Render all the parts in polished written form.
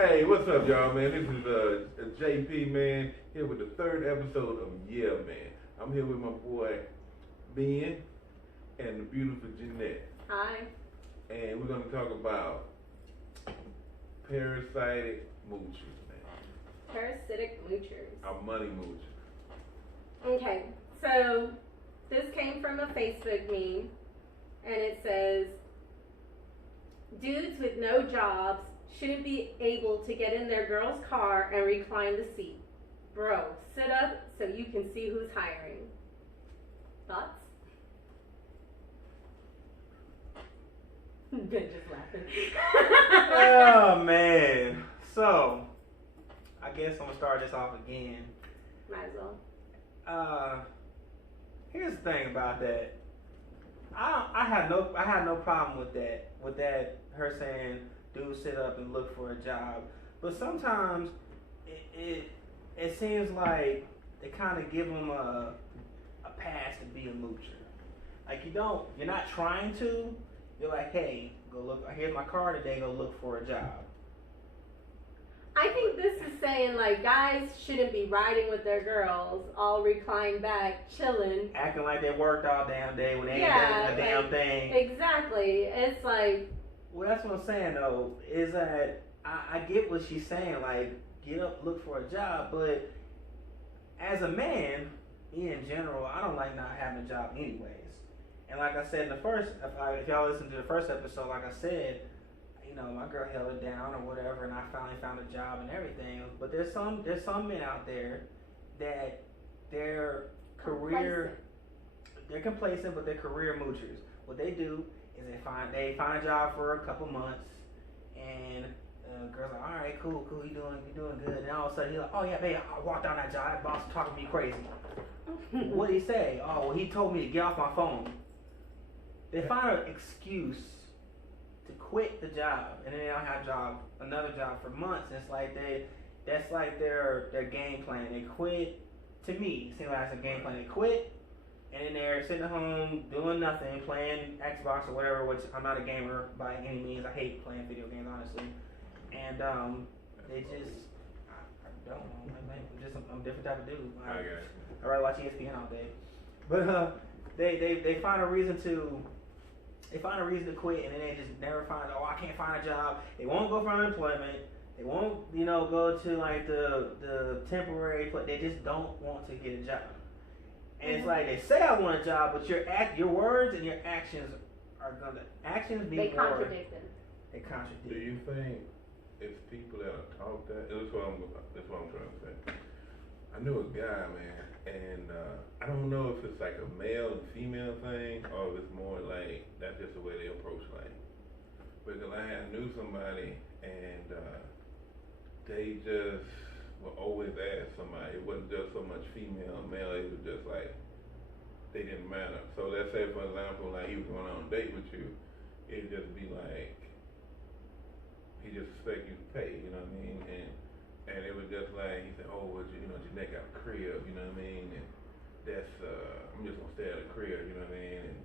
Hey, what's up, y'all, man? This is JP, man, here with the third episode of Yeah, Man. I'm here with my boy Ben and the beautiful Jeanette, Hi. and we're gonna talk about parasitic moochers, man. Parasitic moochers. Our money moochers. Okay, so this came from a Facebook meme, and it says, dudes with no jobs shouldn't be able to get in their girl's car and recline the seat. Bro, sit up so you can see who's hiring. Thoughts? Ben just laughing. Oh man. So I guess I'm gonna start this off again. Might as well. Here's the thing about that. I had no problem with that. With that, her saying, "Dude, sit up and look for a job." But sometimes it seems like they kind of give them a pass to be a moocher. Like you're not trying to. You're like, "Hey, go look. Here's my car today. Go look for a job." I think this is saying like guys shouldn't be riding with their girls, all reclined back, chilling. Acting like they worked all damn day when they ain't Yeah, done a damn thing. Exactly. It's like, Well, that's what I'm saying though, is that I get what she's saying, like, get up, look for a job, but as a man, me in general, I don't like not having a job anyways. And like I said in the first, if y'all listen to the first episode, like I said, you know, my girl held it down or whatever, and I finally found a job and everything. But there's some men out there that their career, they're complacent, but they're career moochers. What they do is they find a job for a couple months, and the girl's like, all right, cool, you doing good. And all of a sudden he's like, oh yeah, babe, I walked down that job, that boss was talking to me crazy. What'd he say? Oh, well, he told me to get off my phone. They find an excuse to quit the job, and then they don't have another job for months. It's like that's like their game plan. They quit. To me, it seems like it's a game plan. They quit, and then they're sitting at home doing nothing, playing Xbox or whatever. Which I'm not a gamer by any means. I hate playing video games, honestly. And they just I don't know. I'm a different type of dude. I rather watch ESPN all day. But they find a reason to. They find a reason to quit, and then they just never find. Oh, I can't find a job. They won't go for unemployment. They won't, go to like the temporary. They just don't want to get a job. And it's like they say I want a job, but your words and your actions are gonna they contradict them. They contradict. Do you think it's people that are taught that? That's what I'm trying to say. I knew a guy, man, and I don't know if it's like a male and female thing, or if it's more like that's just the way they approach life. Because I knew somebody, and they just would always ask somebody. It wasn't just so much female or male. It was just like they didn't matter. So let's say, for example, like he was going on a date with you, it'd just be like he just expect you to pay. You know what I mean? And it was just like, he said, oh, well, Jeanette got a crib, you know what I mean? And that's, I'm just going to stay at a crib, you know what I mean? And,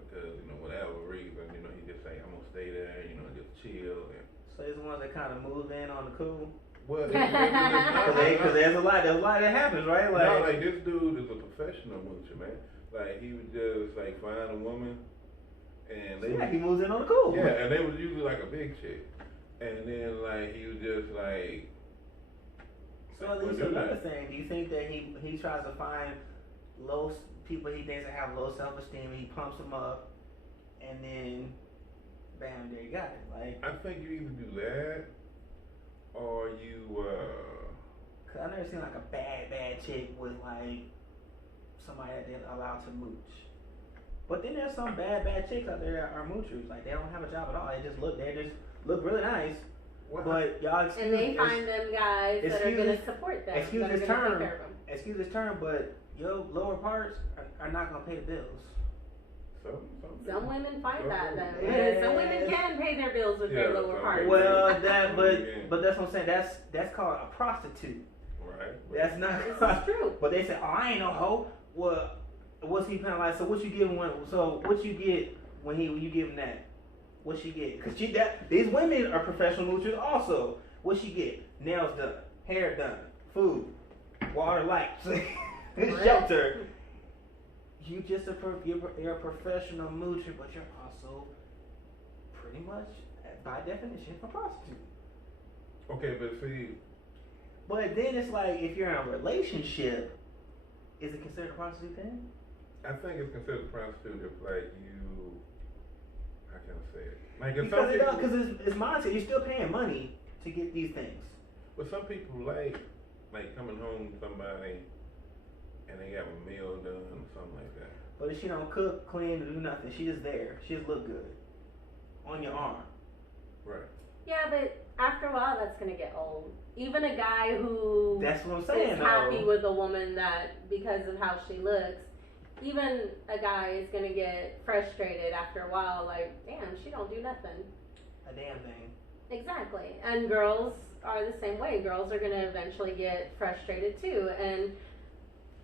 because, whatever reason, he just say, I'm going to stay there, just chill. And So he's the ones that kind of move in on the cool? well, Because there's a lot that happens, right? Like, no, like this dude is a professional moocher, man. Like, he would just, like, find a woman, and he moves in on the cool. Yeah, and they was usually, like, a big chick. And then, like, he was just, like, so at least another thing, do you think that he tries to find people he thinks that have low self-esteem, and he pumps them up, and then, bam, there you got it. Like, I think you either do that, or you, cause I've never seen like a bad chick with like somebody that they're allowed to mooch. But then there's some bad chicks out there that are moochers. Like they don't have a job at all. They just look really nice. what? But y'all excuse, And they find them guys that are going to support them. Excuse that are this gonna term. take care of them. Excuse this term, but your lower parts are not gonna pay the bills. Some women find that though. Yeah. Some women can pay their bills with their lower parts. Well, but that's what I'm saying. That's called a prostitute. Right. That's not. This is true. But they say, oh, I ain't no hoe. Well, what's he penalized? So what you give him? So what you get when you give him that? What she get? Cause these women are professional moochers also. What she get? Nails done, hair done, food, water, lights, shelter. You just you're a professional moocher, but you're also pretty much, by definition, a prostitute. Okay, but see, But then it's like, if you're in a relationship, is it considered a prostitute then? I think it's considered prostitute if like you, how can I say it? Like if some people, Because it's monetary. You're still paying money to get these things. but some people like coming home to somebody and they have a meal done or something like that. But if she don't cook, clean, or do nothing, she just there. She just look good on your arm. Right. Yeah, but after a while, that's gonna get old. Even a guy who That's what I'm saying. is happy with a woman that because of how she looks, even a guy is gonna get frustrated after a while. Like, damn, she don't do nothing. A damn thing. Exactly. And girls are the same way. Girls are gonna eventually get frustrated too. And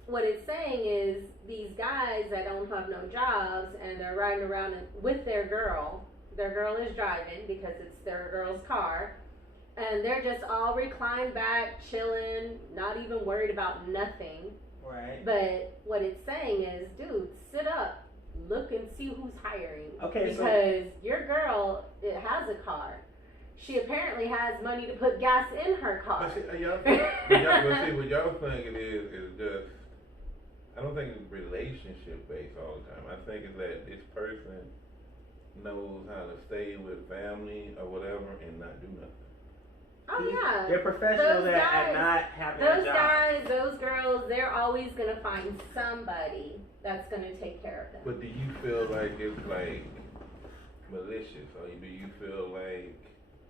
what it's saying is these guys that don't have no jobs and they're riding around with their girl is driving because it's their girl's car, and they're just all reclined back, chilling, not even worried about nothing. Right. But what it's saying is, dude, sit up, look and see who's hiring. Okay, because your girl, it has a car. She apparently has money to put gas in her car. But see, what y'all think it is just, I don't think it's relationship based all the time. I think it's that this person knows how to stay with family or whatever and not do nothing. Oh yeah. They're professionals Those at guys- not having a Those job. guys, those girls, they're always gonna find somebody that's gonna take care of them. But do you feel like it's like malicious, or do you feel like?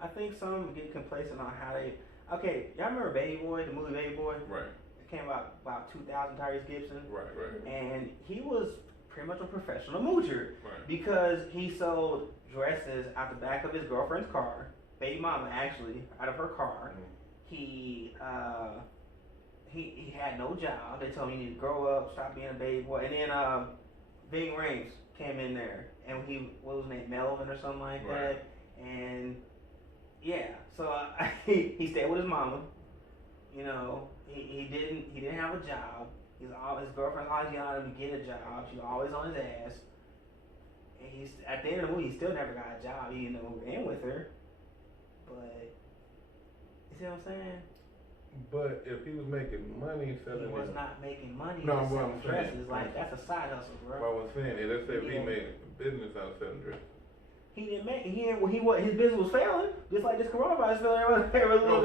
I think some get complacent on how they. Okay, y'all remember Baby Boy, the movie Baby Boy? Right, It came out about 2000, Tyrese Gibson. right, And he was pretty much a professional moocher right. because he sold dresses out the back of his girlfriend's car, baby mama actually, out of her car. Mhm. He had no job. They told him he needed to grow up, stop being a baby boy. And then Ving Rhames came in there, and what was his name, Melvin or something like Right. that. And yeah, so he stayed with his mama. You know, he didn't have a job. His girlfriend's always yelling at him to get a job. She's always on his ass. And he's at the end of the movie, he still never got a job. He didn't move in with her. But you see what I'm saying? But if he was making money selling He was it, not making money No, selling what I'm saying- dresses. Like that's a side hustle, bro. what I was saying is, let's say if he Yeah. made a business out of selling dresses. He didn't make. His business was failing, just like this coronavirus failing. Every little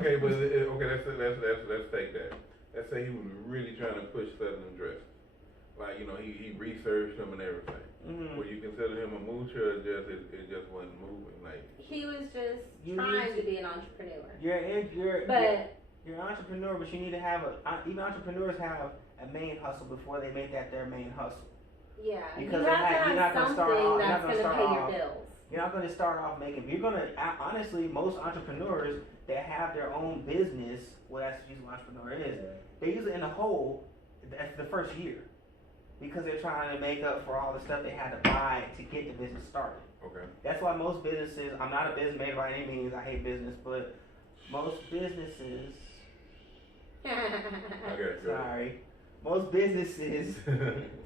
Okay, but let's take that. Let's say he was really trying to push selling dresses. Like, you know, he researched them and everything. Mm-hmm. Would you consider him a moocher, or just it just wasn't moving? Like, He was just You trying need to be an entrepreneur. You're But an entrepreneur, but you need to have even entrepreneurs have a main hustle before they make that their main hustle. yeah, Because you you're have not to gonna have start something off- that's you're not gonna gonna pay start your off- bills. You're not going to start off making. You're going to honestly, most entrepreneurs that have their own business, well, that's usually what an entrepreneur is. They're usually in the hole at the first year because they're trying to make up for all the stuff they had to buy to get the business started. okay. That's why most businesses. I'm not a businessman by any means. I hate business, but most businesses. Okay, good. Sorry, most businesses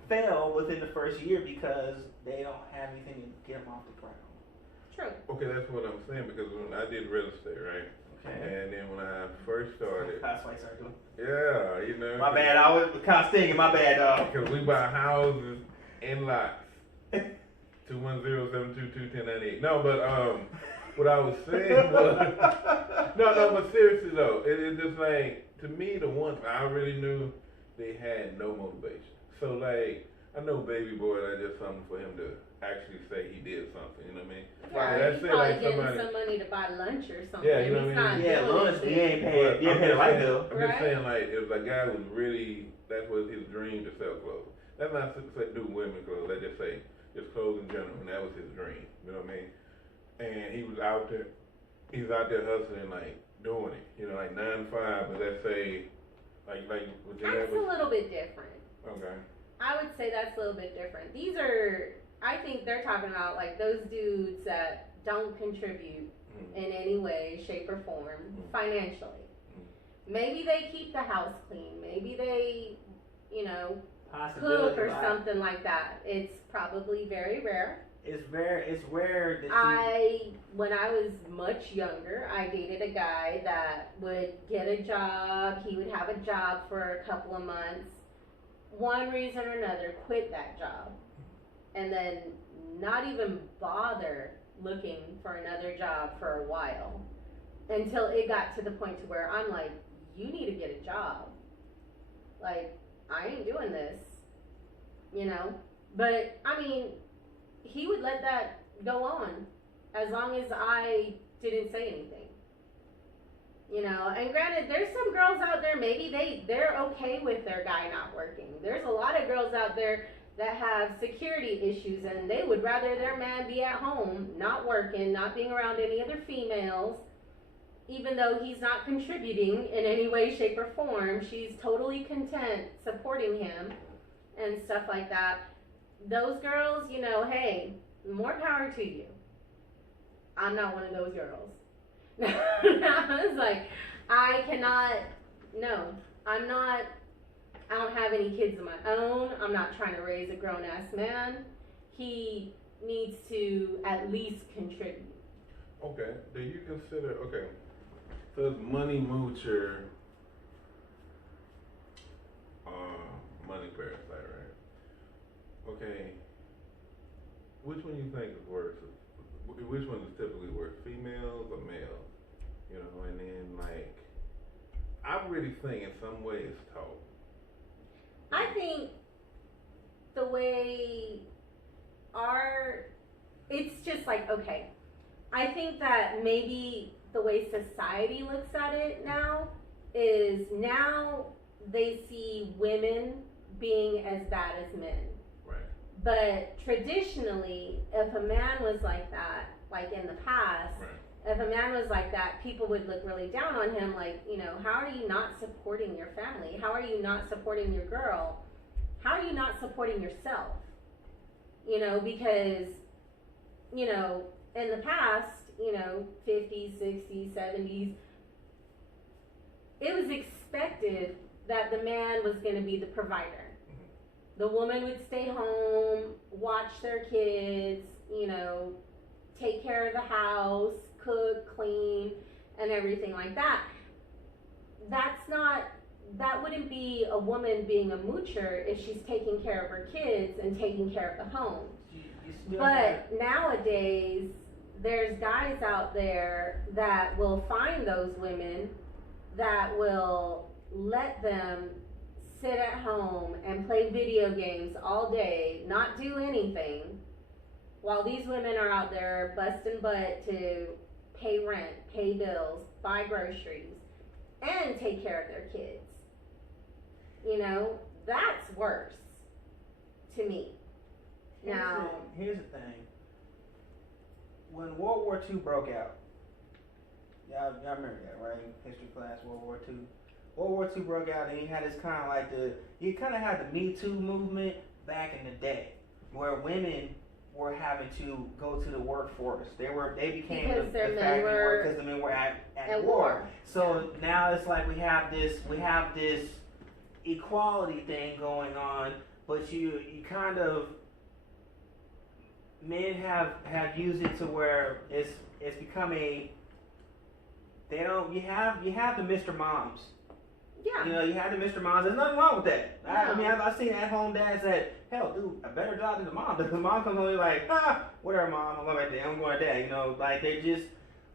fail within the first year because they don't have anything to get them off the ground. True. Okay, that's what I'm saying, because when I did real estate, right? Okay. And then when I first started, That's why I started doing. yeah, you know. My bad. I was kind of stinging. My bad, dog. Because we buy houses and lots. 210-722-1098. No, but what I was saying was, no, but seriously though, it's just like, to me, the ones I really knew, they had no motivation. So like, I know Baby Boy, that's just something for him to actually say he did something, you know what I mean? Yeah, Let's he's say probably like getting somebody- some money to buy lunch or something. Yeah, you know He's what I mean? not Yeah, doing lunch. You anything. ain't paying. You ain't paying the light bill. I'm just Right. saying, like, if a guy was really, that was his dream to sell clothes. That's not to say do women clothes. Let's just say just clothes in general, and that was his dream. You know what I mean? And he was out there hustling, like doing it. You know, like 9 to 5. But let's say, like what you That's have a little bit different. okay. I would say that's a little bit different. These are I think they're talking about like those dudes that don't contribute in any way, shape, or form financially. Maybe they keep the house clean. Maybe they, you know, cook or something like that. It's probably very rare. It's rare that when I was much younger, I dated a guy that would get a job. He would have a job for a couple of months. One reason or another, quit that job. And then not even bother looking for another job for a while. Until it got to the point to where I'm like, you need to get a job. Like, I ain't doing this. You know? But, I mean, he would let that go on as long as I didn't say anything. You know, and granted, there's some girls out there, maybe they're okay with their guy not working. There's a lot of girls out there that have security issues and they would rather their man be at home, not working, not being around any other females, even though he's not contributing in any way, shape, or form. She's totally content supporting him and stuff like that. Those girls, you know, hey, more power to you. I'm not one of those girls. I was like, I don't have any kids of my own. I'm not trying to raise a grown-ass man. He needs to at least contribute. Okay, do you consider, so it's money moocher, money parasite, right? Okay, which one you think is worse? Which one is typically worse, females or males? You know, and then like, I really think in some way it's taught. I think the way it's just like, okay, I think that maybe the way society looks at it now is now they see women being as bad as men. Right. But traditionally, if a man was like that, like in the past, right. If a man was like that, people would look really down on him, like, you know, how are you not supporting your family? How are you not supporting your girl? How are you not supporting yourself? You know, because, you know, in the past, you know, 50s, 60s, 70s, it was expected that the man was going to be the provider. The woman would stay home, watch their kids, you know, take care of the house, cook, clean, and everything like that. That wouldn't be a woman being a moocher if she's taking care of her kids and taking care of the home. But nowadays, there's guys out there that will find those women that will let them sit at home and play video games all day, not do anything, while these women are out there busting butt to pay rent, pay bills, buy groceries, and take care of their kids. You know, that's worse to me. Here's the thing. When World War II broke out, y'all remember that, right? History class, World War II. World War II broke out, and you had this kind of like you kind of had the Me Too movement back in the day, where women were having to go to the workforce. They became because the factory work because the men were at war. So now it's like we have this equality thing going on, but you kind of men have used it to where it's become you have the Mr. Moms. Yeah. You know, you have the Mr. Moms. There's nothing wrong with that. No. I mean, I've seen at-home dads that, hell, do a better job than the mom. The mom comes home and like, whatever, mom, I'm going back there. I'm going to dad. You know, like they just,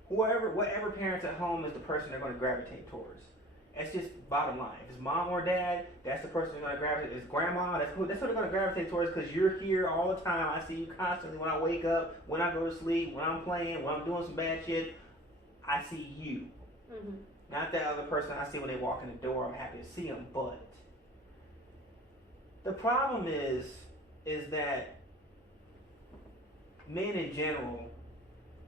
whatever parents at home is the person they're going to gravitate towards. It's just bottom line. If it's mom or dad, that's the person they're going to gravitate. If it's grandma, that's who they're going to gravitate towards because you're here all the time. I see you constantly when I wake up, when I go to sleep, when I'm playing, when I'm doing some bad shit. I see you. Mm-hmm. Not that other person I see when they walk in the door. I'm happy to see them, but the problem is that men in general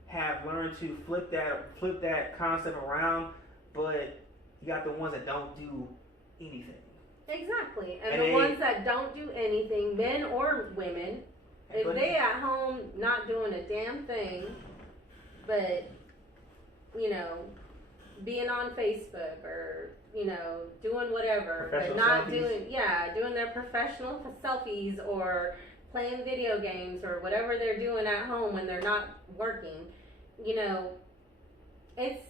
have learned to flip that concept around, but you got the ones that don't do anything. Exactly, and the ones that don't do anything, men or women, If they at home not doing a damn thing, but, you know, being on Facebook or, you know, doing whatever, but not doing their professional selfies or playing video games or whatever they're doing at home when they're not working, you know, it's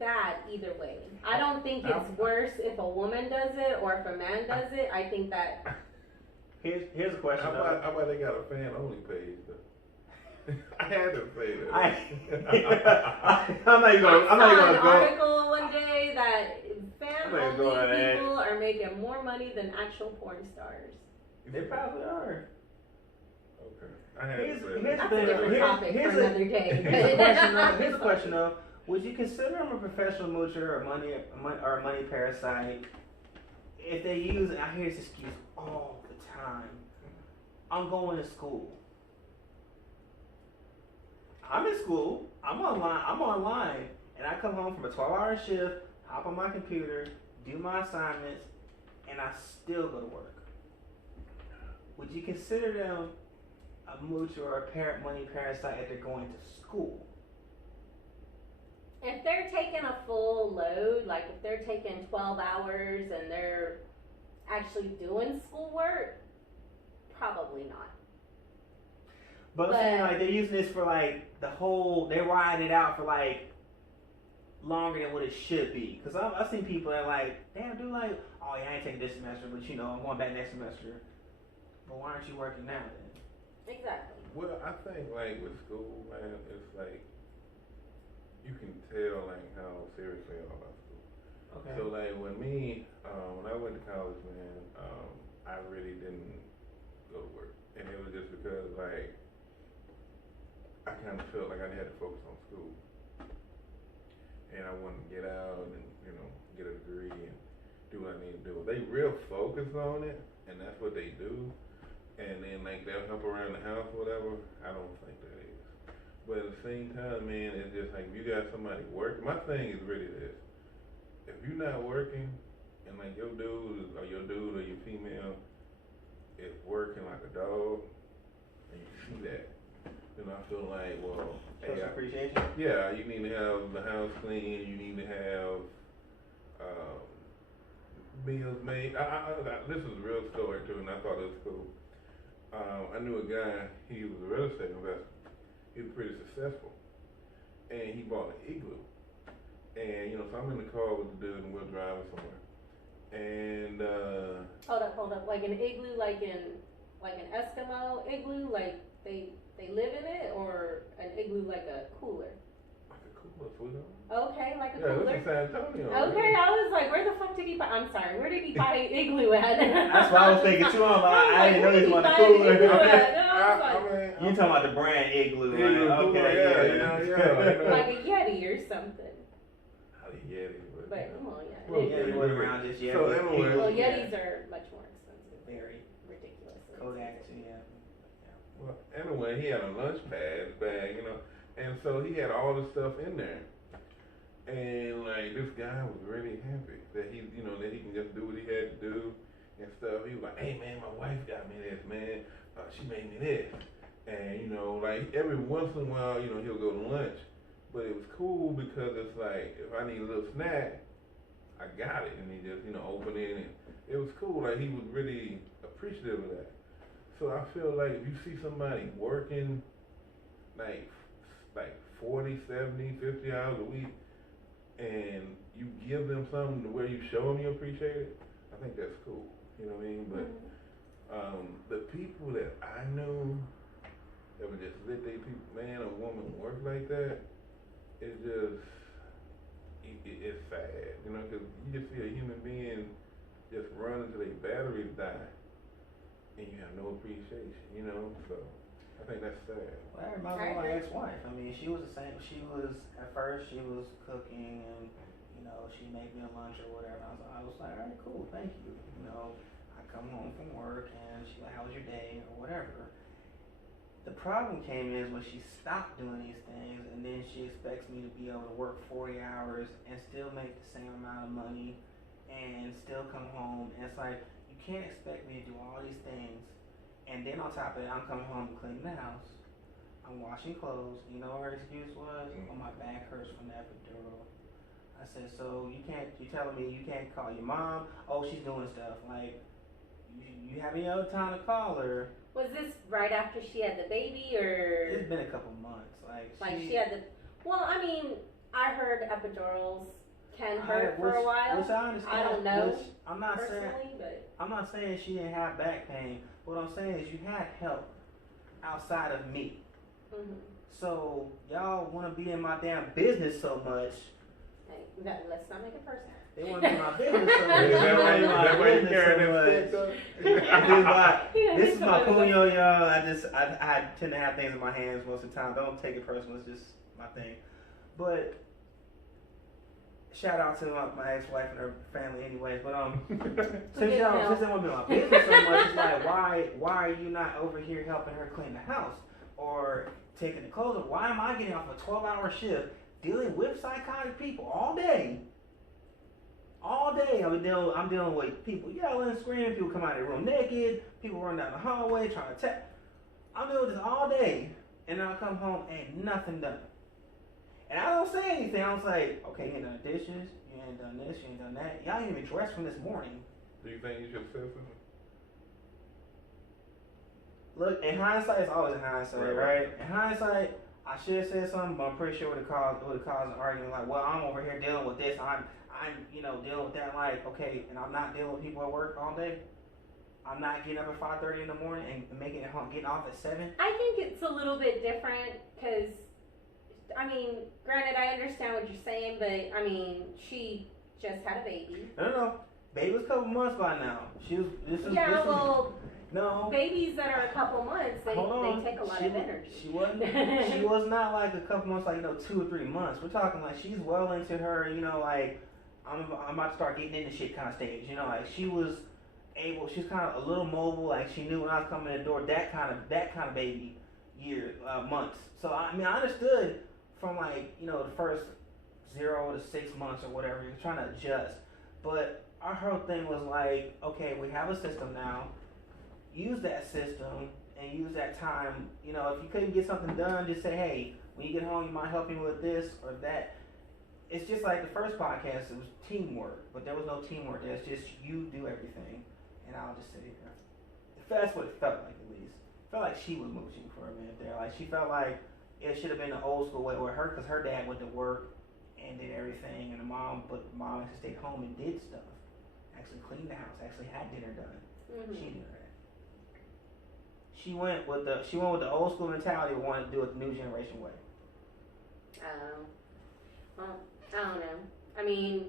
bad either way. I don't think it's worse if a woman does it or if a man does it. I think that. Here's a question. How about they got a fan only page though? I had to say that. I'm not even gonna I saw an go. article one day that fan only people are making more money than actual porn stars. They probably are. Okay. I had to say That's a different topic for another day. Here's a question though. Would you consider them a professional moocher or a money parasite if they use, and I hear this excuse all the time, I'm going to school. I'm in school, I'm online, and I come home from a 12-hour shift, hop on my computer, do my assignments, and I still go to work. Would you consider them a moocher or a money parasite if they're going to school? If they're taking a full load, like if they're taking 12 hours and they're actually doing schoolwork, probably not. But I'm saying, like, they're using this for, like, they ride it out for, like, longer than what it should be. Because I've seen people that, like, damn, dude, like, oh, yeah, I ain't taking this semester, but, you know, I'm going back next semester. But why aren't you working now, then? Exactly. Well, I think, like, with school, man, it's like, you can tell, like, how serious they are about school. Okay. So, like, when I went to college, man, I really didn't go to work. And it was just because, like, I kind of felt like I had to focus on school. And I wanted to get out and, you know, get a degree and do what I need to do. They real focused on it, and that's what they do. And then, like, they'll help around the house or whatever. I don't think that is. But at the same time, man, it's just like, if you got somebody working, my thing is really this. If you're not working, and, like, your dude or your female is working like a dog, and you see that, then I feel like, well, hey, appreciation. Yeah, you need to have the house clean. You need to have meals made. This is a real story too, and I thought it was cool. I knew a guy. He was a real estate investor. He was pretty successful, and he bought an igloo. And you know, so I'm in the car with the dude, and we're driving somewhere. And hold up, like an igloo, like an Eskimo igloo, like they live in it, or an igloo like a cooler? Like a cooler, sweetheart. Okay, like a Yeah, cooler. this is San Antonio. Okay, right? I was like, where the fuck did he buy? I'm sorry, where did he buy an igloo at? That's what I was thinking too. I didn't know he was on the cooler. You talking about the brand igloo, right? Okay, yeah. Like a Yeti or something. How the Yeti? But come on, yeah. Well, yeah, you went around this Yeti. So anyway, well, Yetis are much more expensive. Very ridiculous. Kodak too, yeah. Well, anyway, he had a lunch pad bag, you know, and so he had all the stuff in there. And like, this guy was really happy that he can just do what he had to do and stuff. He was like, hey man, my wife got me this, man. She made me this. And you know, like every once in a while, you know, he'll go to lunch. But it was cool because it's like, if I need a little snack, I got it. And he just, you know, opened it, and it was cool. Like, he was really appreciative of that. So I feel like if you see somebody working like 40, 70, 50 hours a week, and you give them something to where you show them you appreciate it, I think that's cool. You know what I mean? But the people that I know that would just let their man or woman work like that, it's just, it's sad. You know, because you just see a human being just run until their batteries die, and you have no appreciation, you know? So I think that's sad. Well, that reminds me of my ex-wife. I mean, she was the same. At first she was cooking, and, you know, she made me a lunch or whatever. I was like, all right, cool, thank you. You know, I come home from work, and she's like, how was your day, or whatever. The problem came is when she stopped doing these things, and then she expects me to be able to work 40 hours and still make the same amount of money and still come home. And it's like, you can't expect me to do all these things And then on top of it, I'm coming home and cleaning the house. I'm washing clothes. You know what her excuse was? Oh, my back hurts from that epidural. I said, so you telling me you can't call your mom? Oh, she's doing stuff. Like, you have any other time to call her? Was this right after she had the baby, or? It's been a couple months. Like she had the, well, I mean, I heard epidurals can hurt for a while. Which I understand. I don't know. I'm not personally, saying, but. I'm not saying she didn't have back pain. What I'm saying is you had help outside of me. Mm-hmm. So y'all want to be in my damn business so much. Hey, let's not make it personal. They want to be in my business so much. Is that why you carrying that stick? This is my punyo, y'all. I tend to have things in my hands most of the time. Don't take it personal. It's just my thing. But shout out to my ex-wife and her family, anyways. But since they want to be in my business so much, it's like why are you not over here helping her clean the house or taking the clothes off? Why am I getting off a 12-hour shift dealing with psychotic people all day? All day I'm dealing with people yelling, screaming, people come out of their room naked, people run down the hallway trying to attack. I'm doing this all day, and then I come home and nothing done. And I don't say anything. I was like, okay, you ain't done the dishes, you ain't done this, you ain't done that. Y'all ain't even dressed from this morning. Do you think you should say something? Look, in hindsight, it's always in hindsight, right? In hindsight, I should have said something, but I'm pretty sure it would have caused an argument. Like, well, I'm over here dealing with this. I'm dealing with that. Like, okay, and I'm not dealing with people at work all day. I'm not getting up at 5:30 in the morning and making it home, getting off at 7. I think it's a little bit different because, I mean, granted, I understand what you're saying, but I mean, she just had a baby. No. Baby was a couple months by now. No. Babies that are a couple months, they take a lot of energy. She was not like a couple months, like 2 or 3 months. We're talking like she's well into her, like I'm about to start getting into shit kind of stage. Like she was able, she's kind of a little mobile. Like she knew when I was coming in the door. That kind of baby months. So I mean, I understood from the first 0 to 6 months or whatever. You're trying to adjust, but our whole thing was like, okay, we have a system now. Use that system and use that time. If you couldn't get something done, just say, hey, when you get home, you might help me with this or that. It's just like the first podcast, it was teamwork, but there was no teamwork. It's just you do everything, and I'll just sit here. That's what it felt like, at least. It felt like she was mooching for a minute there. Like, she felt like it should have been the old school way with her, because her dad went to work and did everything, and the mom actually stayed home and did stuff. Actually cleaned the house, actually had dinner done. Mm-hmm. She did that. She went with the old school mentality, but wanted to do it the new generation way. Well, I don't know. I mean,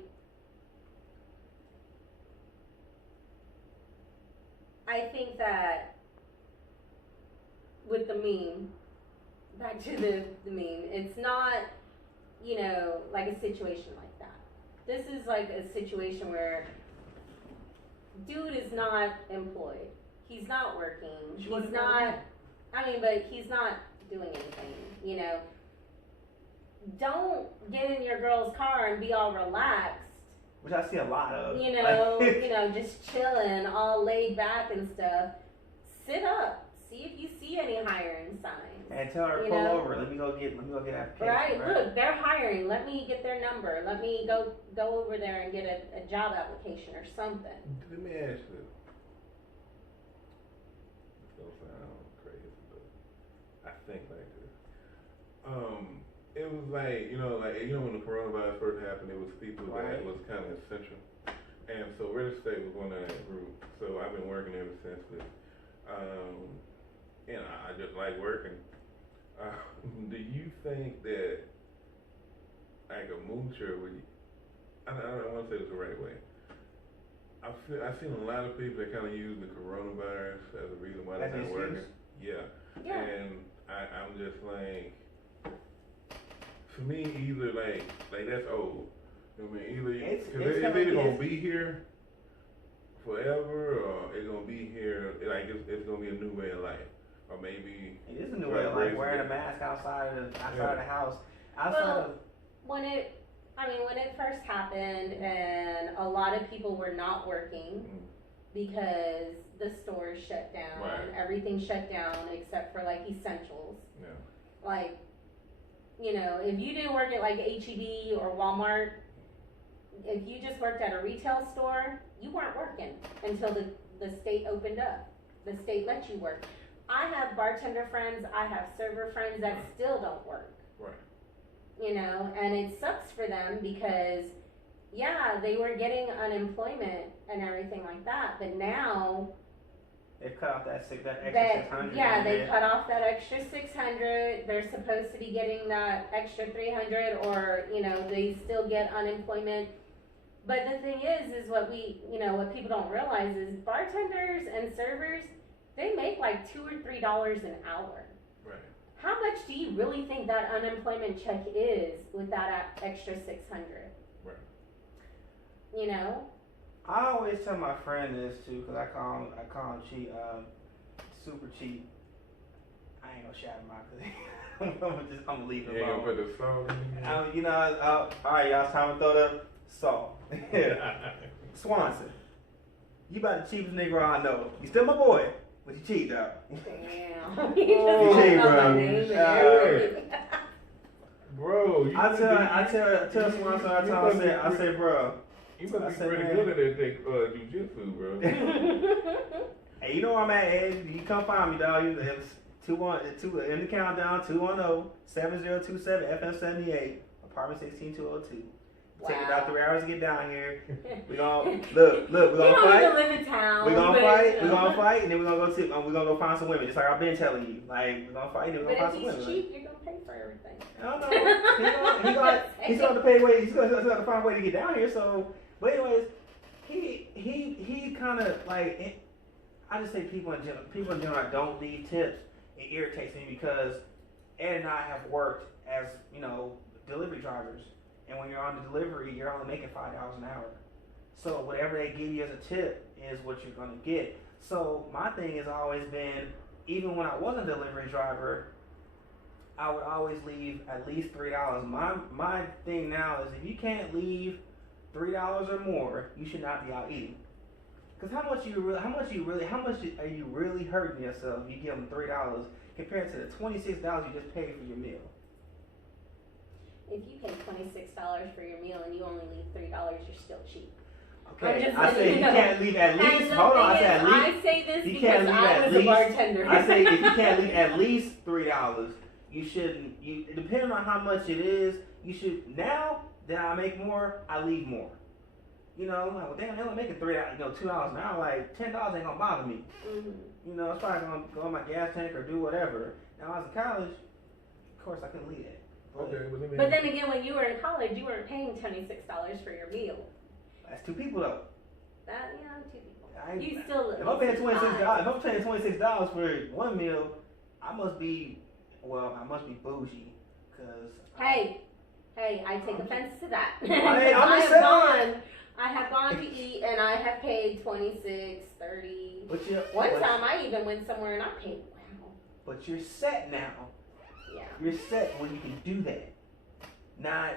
I think that with the meme, back to the meme, it's not, like a situation like that. This is like a situation where dude is not employed. He's not working. He's not, but he's not doing anything, Don't get in your girl's car and be all relaxed. Which I see a lot of. Just chilling, all laid back and stuff. Sit up. See if you see any hiring signs. And tell her, pull over. Let me go get application. Right. Look, they're hiring. Let me get their number. Let me go over there and get a job application or something. Let me ask you. Sound crazy, but I think like this. It was like when the coronavirus first happened, it was people that was kind of essential, and so real estate was one of that group. So I've been working ever since. But I just like working. Do you think that like a moocher would? I don't want to say this the right way. I've seen a lot of people that kind of use the coronavirus as a reason why they're not working. Yeah. And I'm just like, for me, either like that's old. Either it's either gonna be here forever, or it's gonna be here it's gonna be a new way of life, or maybe it is a new way of life. Wearing a mask outside of the house, when it first happened and a lot of people were not working, because the stores shut down, Right. everything shut down except for like essentials. Yeah. Like, you know, if you didn't work at like HEB or Walmart, if you just worked at a retail store, you weren't working until the state opened up. The state let you work. I have bartender friends, I have server friends that still don't work. Right. You know, and it sucks for them because, yeah, they were getting unemployment and everything like that, but now They've cut off that extra that, 600. yeah, they cut off that extra 600. They're supposed to be getting that extra 300, or you know, they still get unemployment. But the thing is what what people don't realize is bartenders and servers, they make like $2 or $3 an hour. Right. How much do you really think that unemployment check is with that extra 600? Right. You know. I always tell my friend this too, cause I call him cheap, super cheap. I ain't gonna shout him out, cause I'm gonna leave him You ain't alone. gonna put the salt in there? All right, y'all, it's time to throw the salt. Swanson, you about the cheapest nigga I know. You still my boy, but you cheap, dog. Damn. You cheap, bro. Bro, I tell Swanson, I say, bro. You must I be said, pretty man. good at that jujitsu, bro. Hey, you know where I'm at, Ed. You come find me, dog. It's 2 in the countdown, 210-7027 FM78, apartment 16202. Take Wow. about 3 hours to get down here. We gonna look. We You gonna don't fight. even live in town. We gonna but, fight. you We know. gonna fight, and then we gonna go find some women. Just like I've been telling you. Like we gonna fight, and then we But gonna find if some he's women. cheap, you're gonna pay for everything. I don't know. He's gonna have to pay way. He's gonna have to find a way to get down here. So, but anyways, he kind of like. I just say people in general that don't leave tips. It irritates me because Ed and I have worked as delivery drivers, and when you're on the delivery, you're only making $5 an hour. So whatever they give you as a tip is what you're gonna get. So my thing has always been, even when I wasn't a delivery driver, I would always leave at least $3. My thing now is if you can't leave $3 or more, you should not be out eating. Cause how much are you really hurting yourself if you give them $3 compared to the $26 you just paid for your meal? If you pay $26 for your meal and you only leave $3, you're still cheap. Okay, I'm I just say letting you you know. can't leave at And least. the Hold on, I thing said is, at least. I say this You because can't leave I at was least. a bartender. I say if you can't leave at least $3, you shouldn't. Depending on how much it is, you should. Now that I make more, I leave more. You know, like, well, damn, they only making $2 an hour. Like $10 ain't gonna bother me. Mm-hmm. You know, it's probably gonna go on my gas tank or do whatever. Now, I was in college, of course, I couldn't leave that. Okay, but let me. But then again, when you were in college, you weren't paying $26 for your meal. That's 2 people though. That, two people. I ain't- You still. If I'm paying $26, $5. if I'm paying $26 for one meal, I must be bougie, cause. Hey, I take offense to that. Hey, I'm just I have gone to eat and I have paid $26, $30. But One time I even went somewhere and I paid, wow. But you're set now. Yeah. You're set when you can do that. Not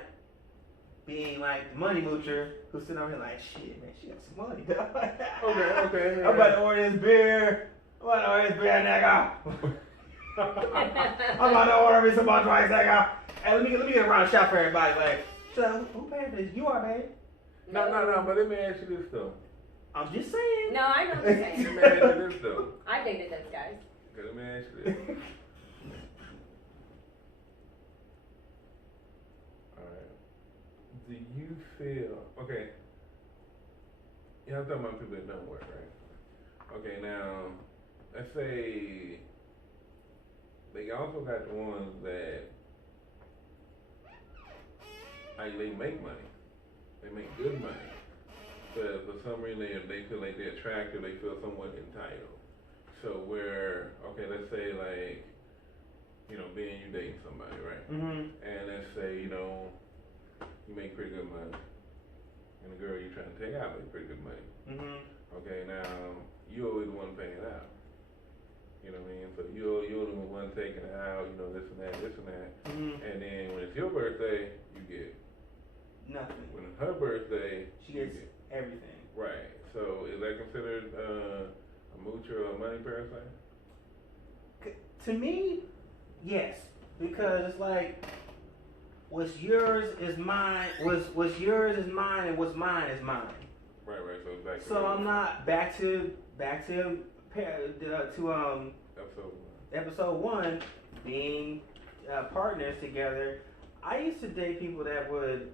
being like the money moocher who's sitting over here like, shit, man, she got some money, dog. Okay. I'm about to order this beer. Nigga. I'm about to order me some more drinks, nigga. Hey, let me get a round shot for everybody. Like, so who paying for this? You are, babe. No, but let me ask you this though. I'm just saying. No, I know what you're Let saying. me ask you this though. I dated those guys. Okay, let me ask you this. Alright. Do you feel okay? Yeah, I'm talking about people that don't work, right? Okay, now let's say they also got the ones that like they make money. They make good money. But for some reason they feel like they're attractive, they feel somewhat entitled. So where, okay, let's say like, being you dating somebody, right? Mm-hmm. And let's say, you make pretty good money. And the girl you're trying to take out makes pretty good money. Mm-hmm. Okay, now you always the one paying out. You know what I mean? So you're the one taking it out, this and that. Mm-hmm. And then when it's your birthday, you get Nothing. when it's her birthday, She you gets get everything. right. So So is that considered a moocher or a money parasite? To me, yes, because it's like what's yours is mine. What's yours is mine, and what's mine is mine. Right. So it's back. So I'm not back to episode 1 being partners together. I used to date people that would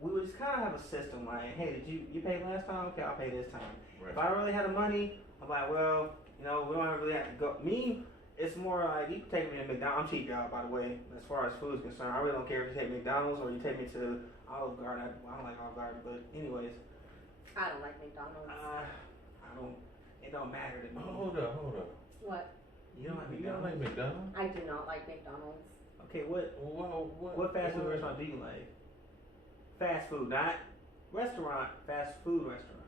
we would just kind of have a system like, hey, did you pay last time? Okay, I'll pay this time. Right. If I don't really have the money, I'm like, well, we don't really have to go. Me, it's more like you can take me to McDonald's. I'm cheap, y'all, by the way, as far as food is concerned. I really don't care if you take McDonald's or you take me to Olive Garden. I don't like Olive Garden, but anyways. I don't like McDonald's. It don't matter to me. Hold up. What? You don't like You don't McDonald's? like McDonald's? I do not like McDonald's. Okay, what fast food restaurant do you like? Fast food, not restaurant. Fast food restaurant.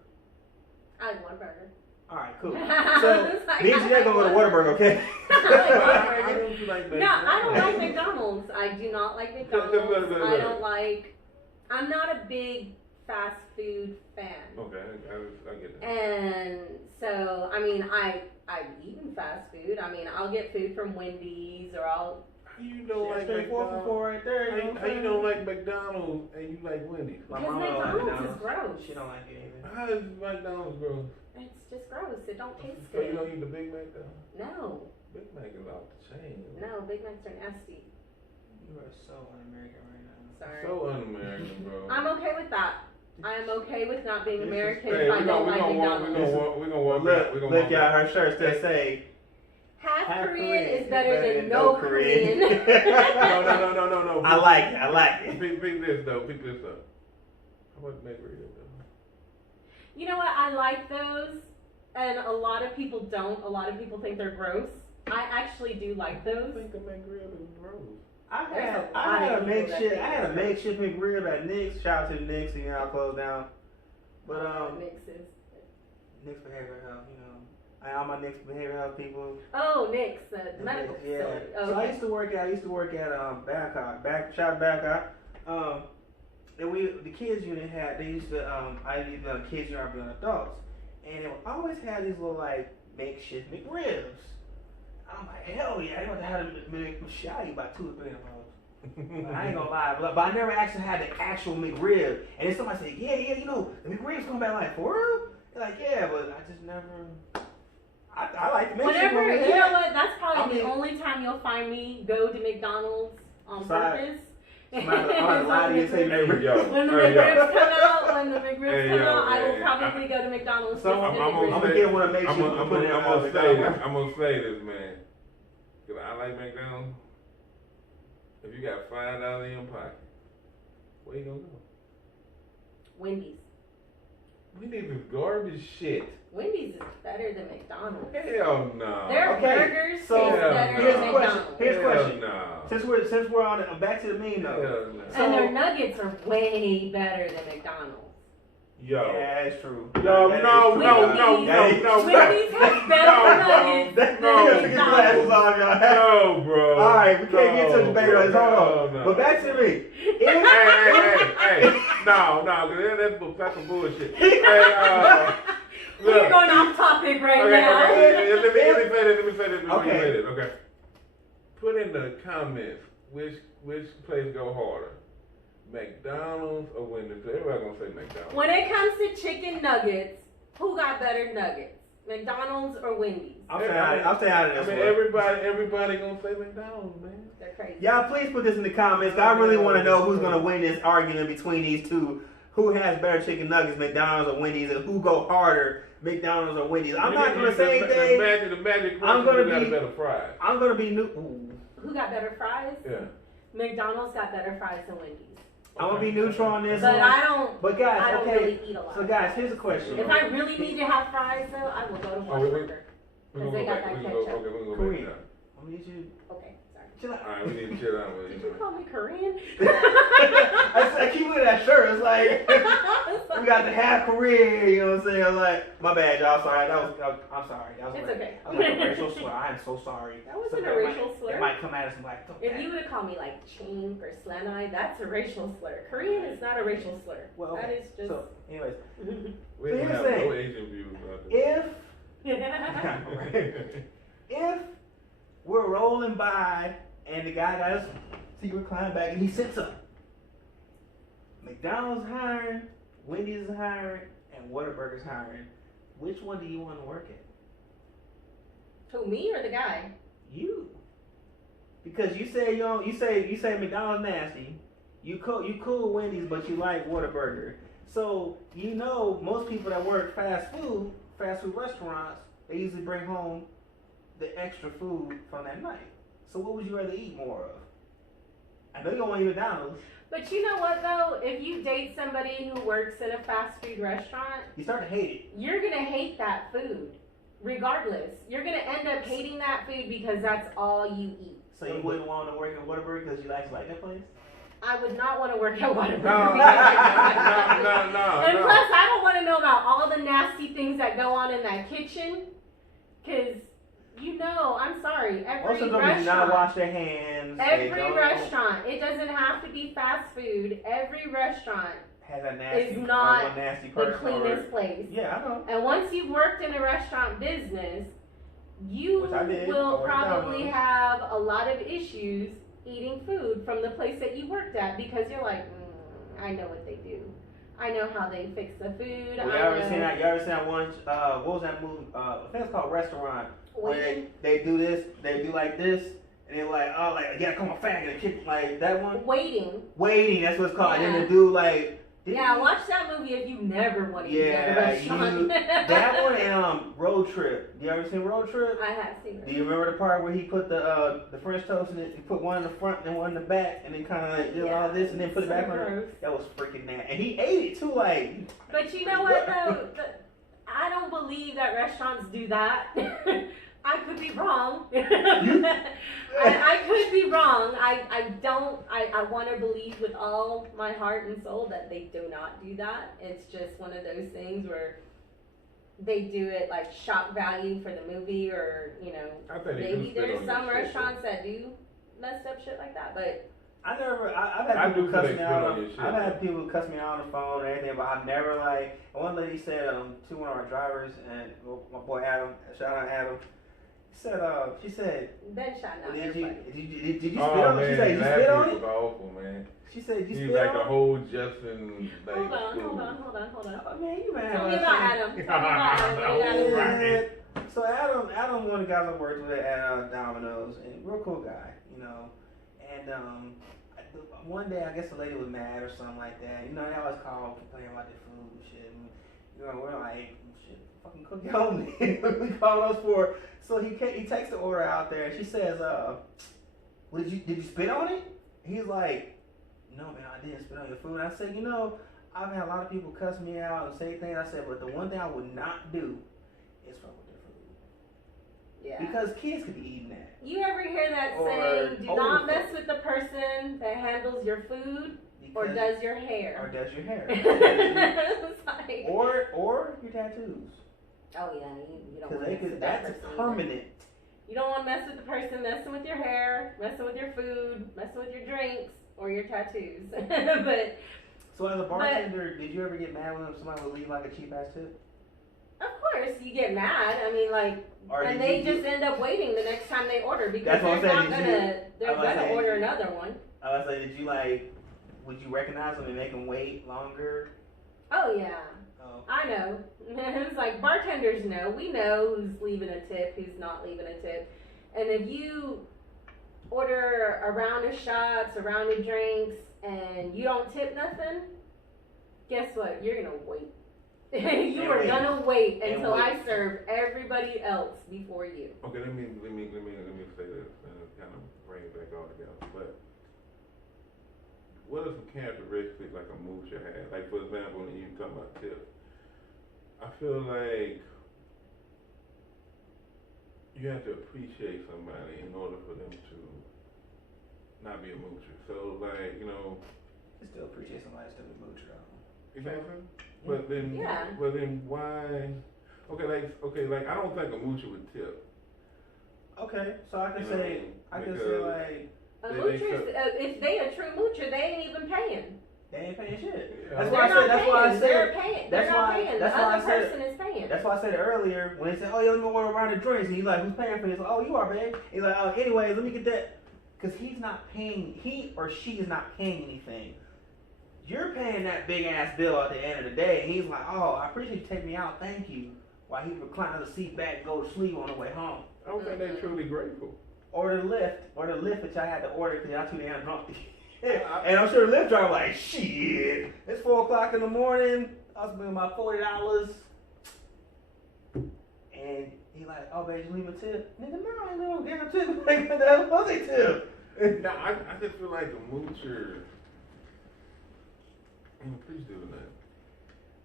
I like Whataburger. All right, cool. So me and Jeanette gonna go to Whataburger, okay? Why don't you like McDonald's? No, I don't like McDonald's. I do not like McDonald's. I don't like. I'm not a big fast food fan. Okay, I get that. And so, I mean, I've eaten fast food. I mean, I'll get food from Wendy's or I'll. How you don't like Straight 4 for 4 right there. You know How you don't like McDonald's and you like Wendy's? My Because mama don't like McDonald's is gross. She don't like it either. How is McDonald's gross? It's just gross. It don't taste So you good. don't eat the Big Mac though? No, Big Mac is off the chain. no, Big Macs are nasty. You are so un-American right now. Sorry. So un-American, bro. I'm okay with that. I am okay with not being This is- American Hey, if I don't like McDonald's. We're gonna walk back. Look, y'all, her shirt still say Half Korean is better than no Korean. No. I like it. Pick this though. How much McRib though? You know what? I like those, and a lot of people don't. A lot of people think they're gross. I actually do like I those. think a McRib is gross. I There's a had lot a of people that think I had a it's makeshift McRib at Nick's. Shout out to Nick's, you know, closed down. But Mixes. Nick's Behavioral Health, you know. All my Nick's Behavioral Health people. Oh, Nick's, the medical Yeah. facility. Oh, So I okay. used to work at Babcock. Shout out Babcock. And the kids unit they used to I used to be on the kids unit, I'd be on adults. And they would always have these little like makeshift McRibs. I'm like, hell yeah, I want to have a shot you about 2 or 3 of those. I ain't gonna lie, but I never actually had the actual McRib. And then somebody said, yeah, you know, the McRib's coming back. Like, for real? They're like, yeah, but I just never. I like the McRib. Whenever, you know what? That's probably I mean- the only time you'll find me go to McDonald's on purpose. I'm gonna lie to you and say McRib. Yo, When the hey, yo. McRibs come out, I will man. probably go to McDonald's. So just to I'm get gonna McRib. get one to make I'm sure gonna you put it in I'm gonna say this, man. Cause I like McDonald's. If you got $5 in your pocket, where you gonna go? Wendy's. Wendy's is garbage shit. Wendy's is better than McDonald's. Hell no. Their Okay, burgers so taste better here's than the question. McDonald's. Here's the question. No. Since we're on back to the meme though. Hell no. So- And their nuggets are way better than McDonald's. Yo. Yeah, that's true. Yo, That no, is true. no. Wendy's has better nuggets That than nigga took his glasses McDonald's. off, y'all. No, bro. All right, we can't get to the debate on this. Hold on. No. But back to me. Hey. No, cause that's some bullshit. Hey, We're going off topic right now. Okay. Let me say this before Okay. you say this. Okay. Put in the comments which place go harder, McDonald's or Wendy's. Everybody gonna say McDonald's. When it comes to chicken nuggets, who got better nuggets? McDonald's or Wendy's? I'm staying out of I this mean, one. everybody gonna say McDonald's, man. They're crazy. Y'all, please put this in the comments. I really want to know who's gonna win this argument between these two. Who has better chicken nuggets, McDonald's or Wendy's, and who go harder, McDonald's or Wendy's? I'm not gonna say anything. The magic I'm gonna got be- better fries. I'm gonna be new. Ooh. Who got better fries? Yeah. McDonald's got better fries than Wendy's. I'm gonna be neutral on this But one. I don't. But guys, I don't okay. really eat a lot. So guys, here's a question. If I really need to have fries, though, I will go to Whataburger. We're Because they gonna got go that back. ketchup. Okay, we're gonna go Korean. back. I'm gonna need you. Okay, sorry. Chill out. All right, we need to chill out with Did it. you call me Korean? I keep looking at that shirt. It's like. we got the half career. You know what I'm saying? Like, my bad, y'all. Sorry, I'm sorry. That was It's like, okay. That was like a racial slur. I am so sorry. That wasn't So a racial slur. It might come at us and like, If you would have called me like chink or slanai, that's a racial slur. Korean is not a racial slur. Well, that okay. is just. So, anyways, We So don't here's have the thing. no Asian views about this. if we're rolling by and the guy got his secret climb bag and he sits up, McDonald's hiring, Wendy's is hiring, and Whataburger's hiring. Which one do you want to work at? Who, me or the guy? You. Because you say you say McDonald's nasty. You cool with Wendy's, but you like Whataburger. So you know most people that work fast food restaurants, they usually bring home the extra food from that night. So what would you rather eat more of? I know you don't want to eat McDonald's. But you know what though? If you date somebody who works in a fast food restaurant, You start to hate it. you're gonna hate that food. Regardless. You're gonna end up hating that food because that's all you eat. So you wouldn't want to work at Whataburger because you like that place? I would not want to work at Whataburger. No, And no. plus, I don't want to know about all the nasty things that go on in that kitchen. Because, you know, I'm sorry, every Most of them do not restaurant, wash their hands. They every don't- restaurant, it doesn't have to be fast food, every restaurant has a nasty, is not one nasty the person cleanest or- place. Yeah, I know. And once you've worked in a restaurant business, you Which I did. I will worked at probably Domino's. have a lot of issues eating food from the place that you worked at because you're like, I know what they do. I know how they fix the food. Well, you ever seen that one? What was that movie? I think it's called Restaurant. Where Waiting. they do this, they do like this, and they're like, oh, like yeah, come on, faggot, and kick like that one. Waiting. Waiting, that's what it's called. And Yeah. then the dude like. Yeah, watch that movie if you never want to eat at a Yeah, restaurant. that one and Road Trip. You ever seen Road Trip? I have seen Do it. you remember the part where he put the French toast in it? He put one in the front and one in the back, and then kind of like did all this, and then put it back on gross. it. That was freaking nasty. And he ate it too, like. But you know what though? I don't believe that restaurants do that. I could be wrong. I could be wrong. I want to believe with all my heart and soul that they do not do that. It's just one of those things where they do it like shock value for the movie, or you know, I think they maybe do spit there's on some your shit, restaurants that do messed up shit like that. But I've I had people do cuss feel me like spit out. on your shit, I've had though. people cuss me out on the phone or anything, but I've never like. One lady said to one of our drivers, and my boy Adam, shout out Adam. She said, Ben shot not did everybody. you spit Oh on it? man, She said, you that spit on was it? awful, man. She said, you He's spit like on the it? whole Justin. Like, Hold on. Oh, man, you mad? Tell me about Adam. Tell me about Adam. Right. So Adam, one of the guys I worked with at Domino's, and real cool guy, you know. And one day I guess the lady was mad or something like that. You know, they always call complaining about their food and shit. And, you know, we're like, shit, fucking cook your own. We called us for. So he takes the order out there, and she says, "What did you spit on it?" He's like, "No, man, I didn't spit on your food." And I said, "You know, I've had a lot of people cuss me out and say things." I said, "But the one thing I would not do is fuck with their food Yeah. because kids could be eating that." You ever hear that Or saying, do older not mess folks. with the person that handles your food or Because- does your or hair? does your hair, It's like, or your tattoos, oh yeah, you don't because want to mess with that that's person either. permanent. You don't want to mess with the person messing with your hair, messing with your food, messing with your drinks, or your tattoos. But So as a bartender, did you ever get mad when somebody would leave like a cheap ass tip? of course, you get mad. I mean, like, Or and did they you- just end up waiting the next time they order because That's what I'm they're saying, not did they're I was gonna saying, order another one. I was like, did you like, would you recognize them and make them wait longer? Oh yeah. Oh. I know. It's like bartenders know. We know who's leaving a tip, who's not leaving a tip. And if you order a round of shots, a round of drinks, and you don't tip nothing, guess what? You're gonna wait. You And are wait. gonna wait And until I wait. serve everybody else before you. Okay, let me say this and kind of bring it back all together. But what are some characteristics like a moocher has? Like for example, when you talk about tips, I feel like you have to appreciate somebody in order for them to not be a moocher. So like, you know, I still appreciate somebody still be moocher though. you think so? But then, Yeah. but then why? Okay, like I don't think a moocher would tip. Okay, so I can You know, say, because- like, A They- moocher, if they a true moocher, they ain't even paying. they ain't paying shit. Yeah. That's They're why I not said. That's paying. why I They're said. paying. that's They're not why- paying. that's The why I other said- person is paying. That's why I said earlier when they said, "Oh, you don't order a round of drinks," and he's like, "Who's paying for this?" Oh, you are, babe. He's like, "Oh, anyway, let me get that," because he's not paying. He or she is not paying anything. You're paying that big ass bill at the end of the day. He's like, "Oh, I appreciate you taking me out. Thank you." While he reclines the seat back and go to sleep on the way home. I don't think they're truly grateful. Or the lift that y'all had to order because y'all too damn drunk. And I'm sure the lift driver like, shit, it's 4 o'clock in the morning. I was spending about $40. And he like, oh, babe, you leave a tip? Nigga, no, I ain't gonna give a tip. Like, what the hell was a tip? Now, I just feel like a moocher ain't appreciative of that.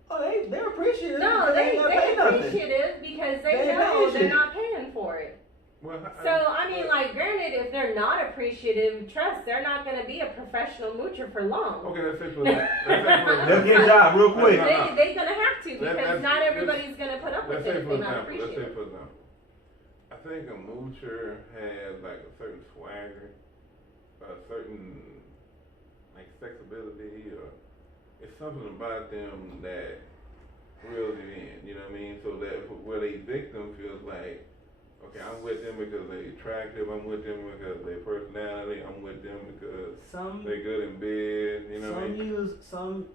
Oh, they're appreciative. No, they ain't gonna pay they nothing. appreciative because they They ain't know paying they're shit. not paying for it. Well, So, I mean, like, granted, if they're not appreciative, trust, they're not going to be a professional moocher for long. Okay, let's say for let's They'll get a job real quick. No. They're going to have to because Let's- not let's- everybody's going to put up with let's it say if for they're not example, let's say appreciative. for example, I think a moocher has like a certain swagger, a certain like flexibility, or it's something about them that reels you in. You know what I mean? So that where they victim feels like, okay, I'm with them because they're attractive. I'm with them because of their personality. I'm with them because they're good in bed. You know what I mean?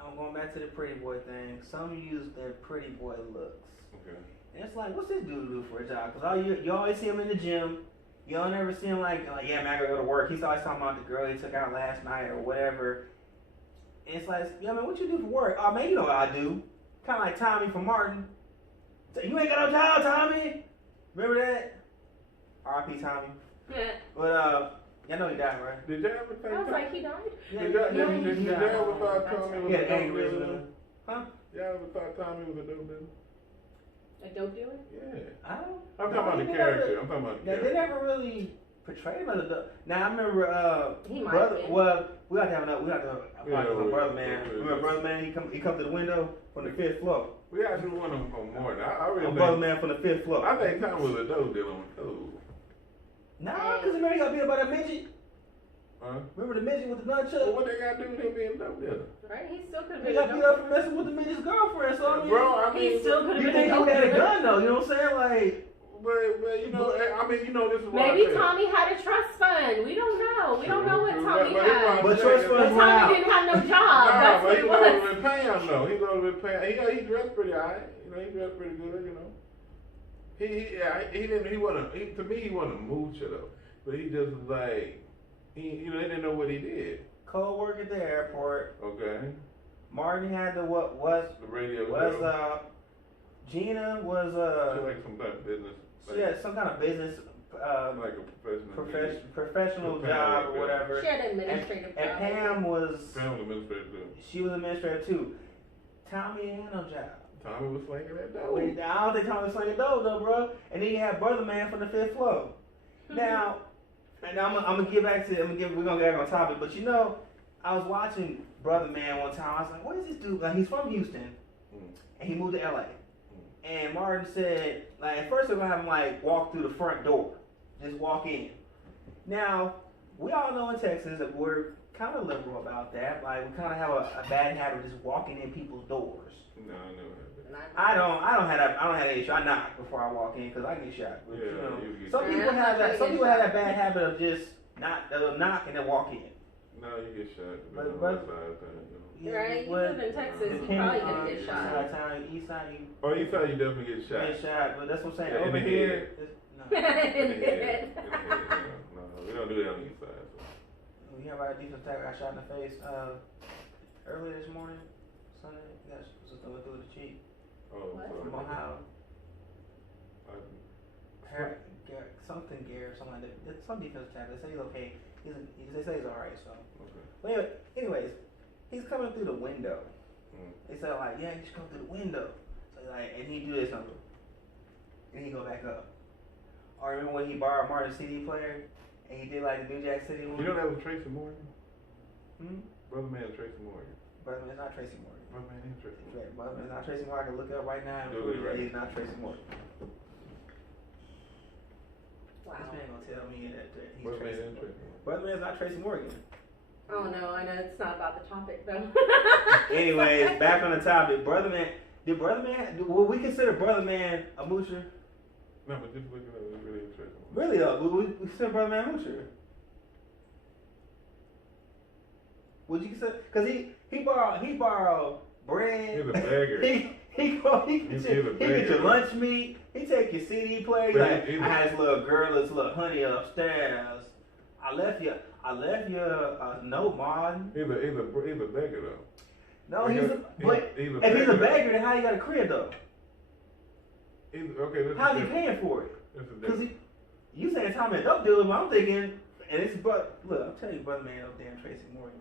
I'm going back to the pretty boy thing. Some use their pretty boy looks. Okay. And it's like, what's this dude do for a job? Because you always see him in the gym. You don't ever see him like, yeah, man, I gotta go to work. He's always talking about the girl he took out last night or whatever. And it's like, yeah, man, what you do for work? Oh, man, you know what I do. Kind of like Tommy from Martin. So, you ain't got no job, Tommy. Remember that? R.I.P. Tommy. Yeah. But, y'all know he died, right? Did y'all ever think? I was like, he died? Did y'all ever thought Tommy was Yeah, a dope aneurysm. dealer? Huh? Y'all ever thought Tommy was a dope dealer? A dope dealer? Yeah. I don't. I'm talking about the character. I'm talking about the They character. never really portrayed him as a dope. Now I remember, He might brother. be. Well, we have to have another. We have to Yeah, have brother we- man. we- Remember brother man? He come to the window from the 5th floor. We actually won on Morton. I really Brother think. man from the 5th floor. I think Tom was a dope dealer on too. Nah, cause remember he got beat up by that midget. Huh? Remember the midget with the So nunchuck? what they got to do with him being a dope dealer? Right? He still could have He been a got beat dope up for messing with the midget's girlfriend. So I mean, Bro, I mean, He still could have you been a think he dope had a dealer. gun though? You know what I'm saying? Like, but you know, I mean, you know, this is what I Maybe said. Tommy had a trust fund. We don't know. We don't know what True, Tommy but had. But trust But funds went Tommy out. didn't have no job. Nah, That's but what he it was was. over paying though. He was over paying. He dressed pretty alright. You know, he dressed pretty good. You know, he didn't. He wasn't. To me, he wasn't a moocher though. But he just was like, you know, they didn't know what he did. Cole worked at the airport. Okay. Martin had the the radio show. Gina was She like some type of business. she had some kind of business like a professional Pam, job okay. or whatever. She had an administrative And job. Pam was Family administrator too. she was administrator too. Tommy ain't had no job. Tommy was slinging that I dough. don't think Tommy was slinging dope though, bro. And then you have Brother Man from the 5th floor. Now, and I'm gonna get back to we're gonna get back on topic, but you know, I was watching Brother Man one time. I was like, what is this dude? Like, he's from Houston, and he moved to LA. And Martin said, like, at first they're gonna have him like walk through the front door, just walk in. Now, we all know in Texas that we're kind of liberal about that. Like, we kind of have a bad habit of just walking in people's doors. No, I never had that. I don't have that issue. I knock before I walk in because I get shot. But, Yeah, you know, you get some shot. people Yeah, have that. I'm Some not people gonna have get that bad habit of just they'll knock and then walk in. No, you get shot. But- on the but- west side thing, you know. Yeah, Right? You but live in Texas, you depending probably on gonna get east shot. side town, east side, you Oh, you thought you definitely get shot. get shot. But that's what I'm saying. Yeah, in Over the here, head. no. In the head. In the head, yeah. No, we don't do that on the east side. So. We hear about a defensive tackle got shot in the face earlier this morning. Sunday, got something through the cheek Oh, What? so from Ohio. I- Something Gary, something like that. Some defensive tackle. They say he's okay. They say he's alright. So, okay. but anyways, he's coming through the window. Mm. They said like, yeah, he should come through the window. So like, and he do this something, and he go back up. Or remember when he borrowed Martin's CD player, and he did like the New Jack City one? You know that was Tracy Morgan? Hmm? Brother man Tracy Morgan. Brother man's not Tracy Morgan. Brother man is Tracy. Brother man's not Tracy Morgan. I can look it up right now. Absolutely right. He's not Tracy Morgan. Wow. This man gonna tell me that he's Brother man Tracy is Morgan. Tracy. Brother man's not Tracy Morgan. Oh no, I know it's not about the topic though. Anyways, back on the topic. Brother man, will we consider Brother man a moocher? No, but just looking at it, really interesting. Really though, we consider Brother man a moocher? Would you consider? Cause he borrowed bread. He's a beggar. He He's a get beggar. your lunch meat. He take your CD player. But Like, he's I had this little girl, this little honey upstairs. I left you a note, Martin. He's a beggar though. No, He's if he's a beggar, then how you got a crib though? Okay, How's he paying for it? Cause you saying Tommy a dope dealer, but I'm thinking, and it's but look, I'm telling you, brother man, no damn Tracy Morgan.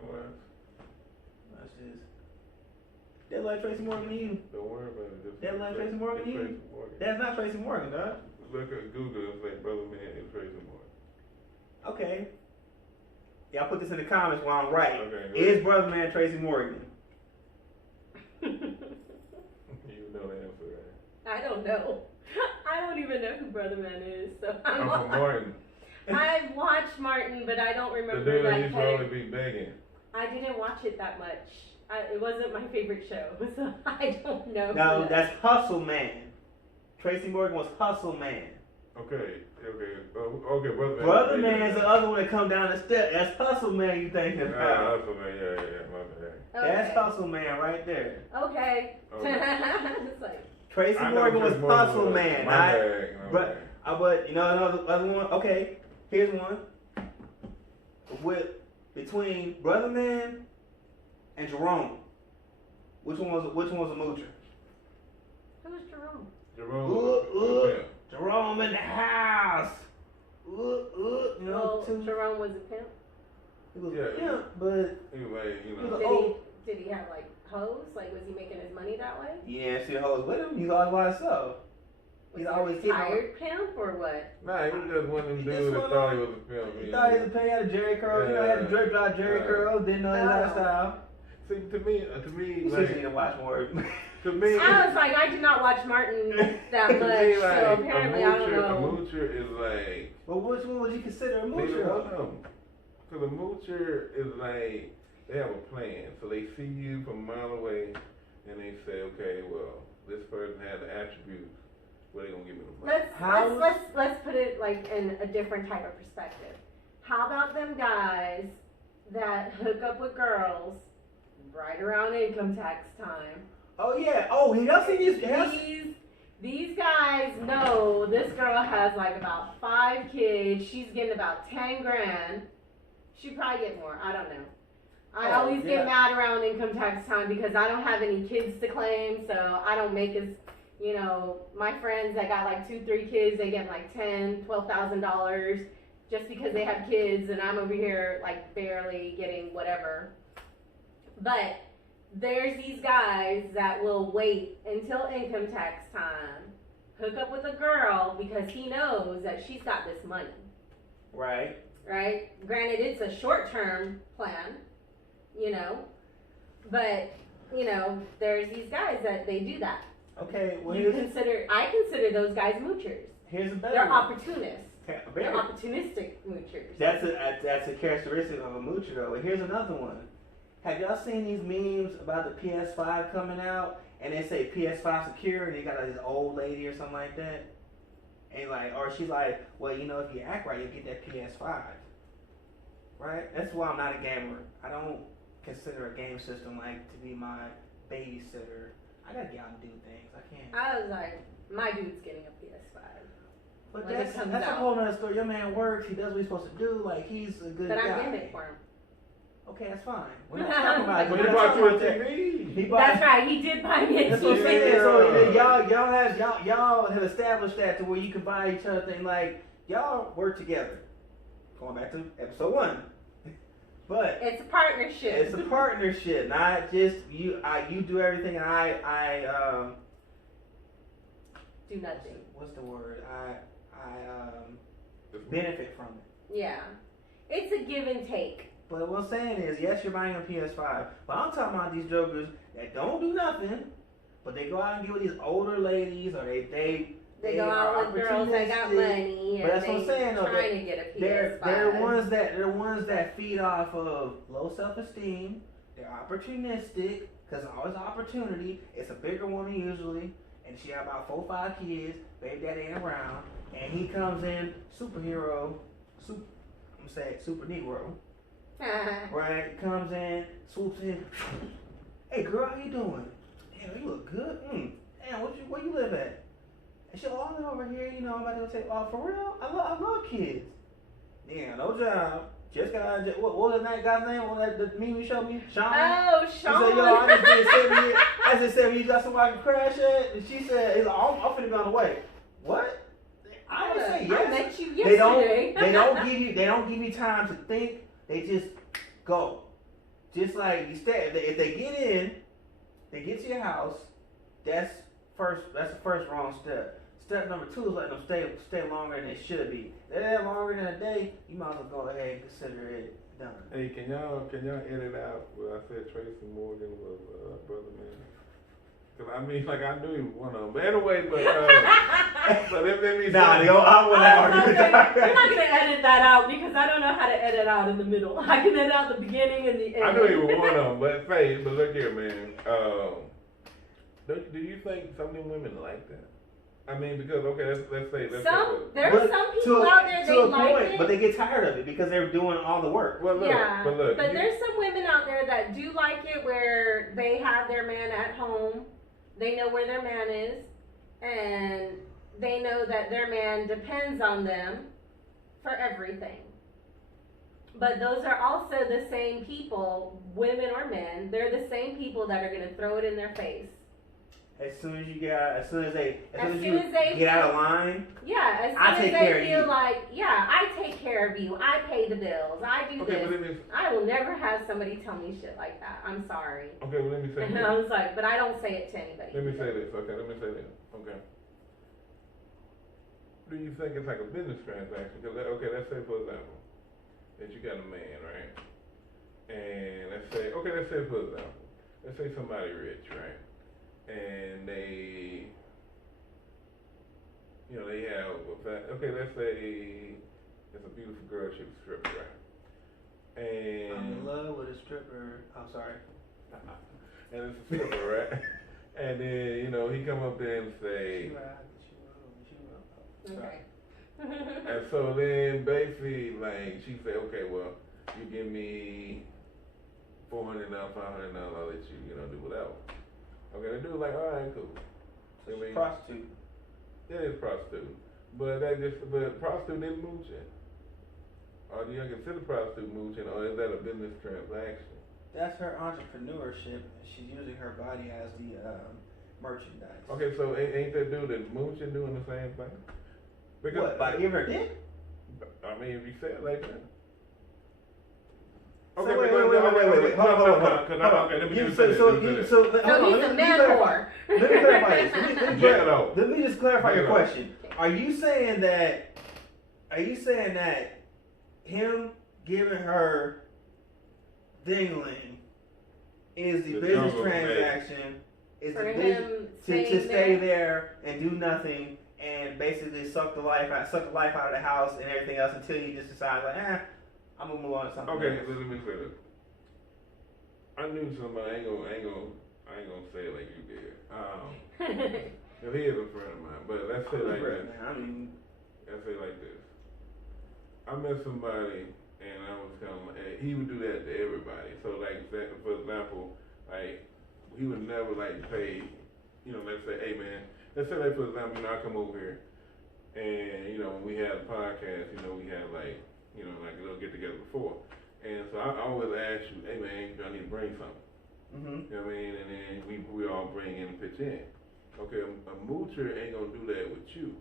That's just that like Tracy Morgan to you. Don't worry about it. Just That like Tracy Morgan to you. Tracy Morgan. That's not Tracy Morgan, dog. Look at Google and say brother man is Tracy Morgan. Okay. Y'all put this in the comments while I'm right. Okay. Is brother man Tracy Morgan? You know the answer, right? I don't know. I don't even know who Brother Man is, so I'm from Martin. I've watched Martin, but I don't The remember dude that that used to only be begging. I didn't watch it that much. It wasn't my favorite show, so I don't know. No, who that's Hustle Man. Tracy Morgan was Hustle Man. Okay, okay, brother man. Brother Man's the other one that come down the step. That's Hustle Man you thinking about. Hustle man, yeah, my bad. Okay. That's Hustle Man right there. Okay. Okay. It's like, Tracy I know Morgan was Tracy Morgan Hustle was. Man. My Not, bad, but you know another other one. Okay, here's one. Between Brother Man and Jerome, which one was a moocher? who's Jerome? Jerome. Jerome in the house. You know, Well, Jerome was a pimp. He was Yeah. a pimp, but He was like, He was Did he have like hoes? Like, was he making his money that way? you didn't see the hoes with him. He's always by himself. Was He's he always a getting tired pimp or what? nah, he was just one of them He dudes just that one thought of- he was a film. He thought he was a had a Jerry curl. You know, he had a Yeah. drip drop Jerry Yeah. curl. Didn't know his Oh. lifestyle. See, to me, You like, should need to watch more. to me, I was like, I did not watch Martin that to much, me, like, so apparently I don't a know. moocher is like, Well, which one would you consider a neither moocher? one of them. Cause a moocher is like, they have a plan. So they see you from a mile away, and they say, okay, well, this person has the attributes. Where they gonna give me the money? Let's put it like in a different type of perspective. How about them guys that hook up with girls right around income tax time? Oh yeah. Oh, y'all seen these? These guys know this girl has like about 5 kids. She's getting about 10 grand. She probably get more. I don't know. I Oh, always yeah. get mad around income tax time because I don't have any kids to claim, so I don't make as, you know, my friends that got like 2-3 kids, they get like $10,000-$12,000 just because they have kids, and I'm over here like barely getting whatever. But there's these guys that will wait until income tax time, hook up with a girl because he knows that she's got this money, Right. right? Granted, it's a short-term plan, you know, but, you know, there's these guys that they do that. Okay. Well, I consider those guys moochers. here's a better They're one. opportunists. Okay, They're very- opportunistic moochers. That's a characteristic of a moocher though. And here's another one. Have y'all seen these memes about the PS5 coming out and they say PS5 secure and they got like this old lady or something like that? And like, or she's like, well, you know, if you act right, you'll get that PS5. Right? That's why I'm not a gamer. I don't consider a game system like to be my babysitter. I gotta get out and do things. I can't. I was like, my dude's getting a PS5. But when it comes that's a out. whole nother story. Your man works. He does what he's supposed to do. Like he's a good But guy. I'm getting it for him. Okay, that's fine. We're not talking about it. But We're he not bought talking you a about that. TV. He bought. That's right, he did buy me a That's what I'm TV. saying. Yeah. So y'all have established that to where you can buy each other things. Like y'all work together. Going back to episode 1. But It's a partnership. it's a partnership, not just you. You do everything, and I Do nothing. what's the word? I benefit from it. Yeah. It's a give and take. But what I'm saying is, yes, you're buying a PS5, but I'm talking about these jokers that don't do nothing, but they go out and get with these older ladies, or They go out with girls that got money, but and that's what I'm saying, though. trying to get a PS5. They're the ones that feed off of low self-esteem. They're opportunistic, because there's always opportunity. It's a bigger woman usually, and she got about 4 or 5 kids. Baby daddy ain't around, and he comes in super Negro. Right, comes in, swoops in. Hey girl, how you doing? Damn, you look good. Damn, where you live at? And she, oh, I live over here. You know, I'm about to go take. Oh, for real? I love kids. Yeah, no job. Just got. What was that guy's name? What that the meme you showed me? Sean. Oh, Sean. He said, yo, I just did 7 years. I just 7 years. You got somebody to crash at? And she said, I'm finna be on the way. What? I didn't say yes. I met you yesterday. They don't give you time to think. They just go. Just like you stay. If they get in, they get to your house. That's the first wrong step. Step number 2 is letting them stay longer than they should be. If they're there longer than a day, you might as well go ahead and consider it done. Hey, can y'all edit out where I said Tracy Morgan was brother man? Cause I mean, like I knew he was one of them. But anyway, but let me. Nah, I wouldn't argue. You're not gonna edit that out because I don't know how to edit out in the middle. I can edit out the beginning and the end. I knew he was one of them, but look here, man. Do you think some of them women like that? I mean, because okay, let's say there's some people out there they like it, but they get tired of it because they're doing all the work. Well, look, yeah, but there's some women out there that do like it where they have their man at home, they know where their man is, and they know that their man depends on them for everything. But those are also the same people, women or men. They're the same people that are going to throw it in their face. As soon as you get they get out of line. Yeah, as soon as they feel like, yeah, I take care of you, I pay the bills, I do this. I will never have somebody tell me shit like that. I'm sorry. Okay, well let me say this. I was like, but I don't say it to anybody. Let me say this. Okay. Do you think it's like a business transaction? Because let's say for example that you got a man, right? And let's say for example, let's say somebody rich, right? And they have, let's say it's a beautiful girl, she's a stripper, right? And I'm in love with a stripper. I'm sorry. And it's a stripper, right? And then, he come up there and say, she will. Okay. And so then basically, like, she say, okay, well, you give me $400, $500, I'll let you, do whatever. Okay, the dude's like, all right, cool. Prostitute. Yeah, it's prostitute. But prostitute isn't mooching. Or do you consider prostitute mooching, or is that a business transaction? That's her entrepreneurship. She's using her body as the merchandise. Okay, so ain't that dude that's mooching doing the same thing? Because, what, by giving her dick? I mean, if you say it like that. Okay, wait. Hold on. Okay, let me he's a mentor. Let me clarify this. Let me just clarify your question. Are you saying that him giving her dingling is the business transaction? Is the business to stay there and do nothing and basically suck the life out of the house and everything else until you just decide like, I'm gonna move on to something. Okay, let me say this. I knew somebody. I ain't gonna say it like you did. He is a friend of mine, but let's say like this. Let's say like this. I met somebody, and I was kind of like, he would do that to everybody. So like, for example, like he would never like pay. Let's say, hey man. Let's say like for example, I come over here, and when we had a podcast, we had like. Like a little get together before. And so I always ask you, hey man, I need to bring something. Mm-hmm. You know what I mean? And then we all bring in and pitch in. Okay, a moocher ain't gonna do that with you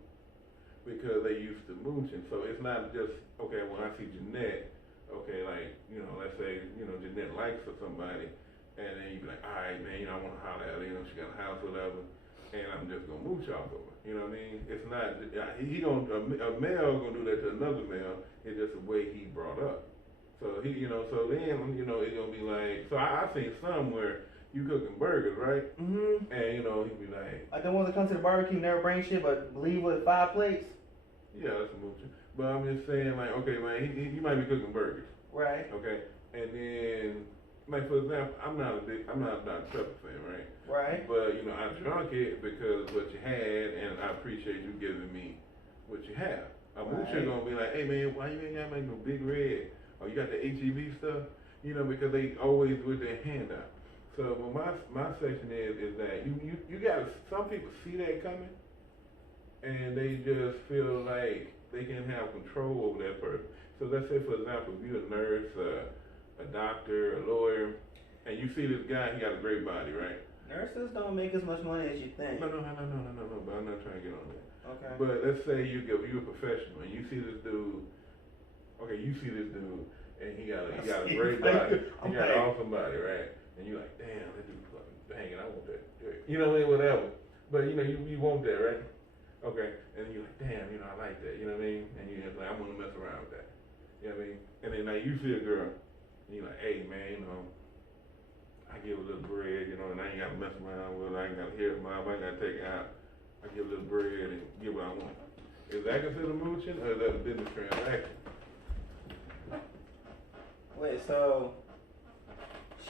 because they used to mooching. So it's not just, okay, when I see Jeanette, okay, like, let's say, Jeanette likes somebody, and then you be like, all right, man, I wanna holler at her, she got a house or whatever, and I'm just gonna mooch off of her. You know what I mean? It's not, a male gonna do that to another male. It's just the way he brought up. So he, so then, it's gonna be like, so I seen some where you cooking burgers, right? Mm-hmm. And he'd be like, The ones that come to the barbecue never bring shit, but leave with 5 plates. yeah, that's a moocher. But I'm just saying, like, okay, man, he might be cooking burgers, Right. okay, and then, like, for example, I'm not a Pepper fan, right? Right. But I drunk it because of what you had, and I appreciate you giving me what you have. A moocher gonna be like, hey man, why you ain't got make no big red? Or you got the HEB stuff? Because they always with their hand out. So my section is that you got some people see that coming, and they just feel like they can have control over that person. So let's say, for example, if you're a nurse, a doctor, a lawyer, and you see this guy, he got a great body, right? Nurses don't make as much money as you think. No, but I'm not trying to get on that. Okay. But let's say you're a professional, and you see this dude, and he got a great body, he got an awesome body, right? And you're like, damn, that dude fucking banging, I want that. You know what I mean? Whatever. But you want that, right? Okay. And you're like, damn, I like that. You know what I mean? And you're like, I'm gonna mess around with that. You know what I mean? And then now you see a girl, and you're like, hey man, I give a little bread, and I ain't gotta mess around with it. I ain't gotta hear it, mom. I ain't gotta take it out. I give a little bread and get what I want. Is that considered mooching, or is that a business transaction? Wait, so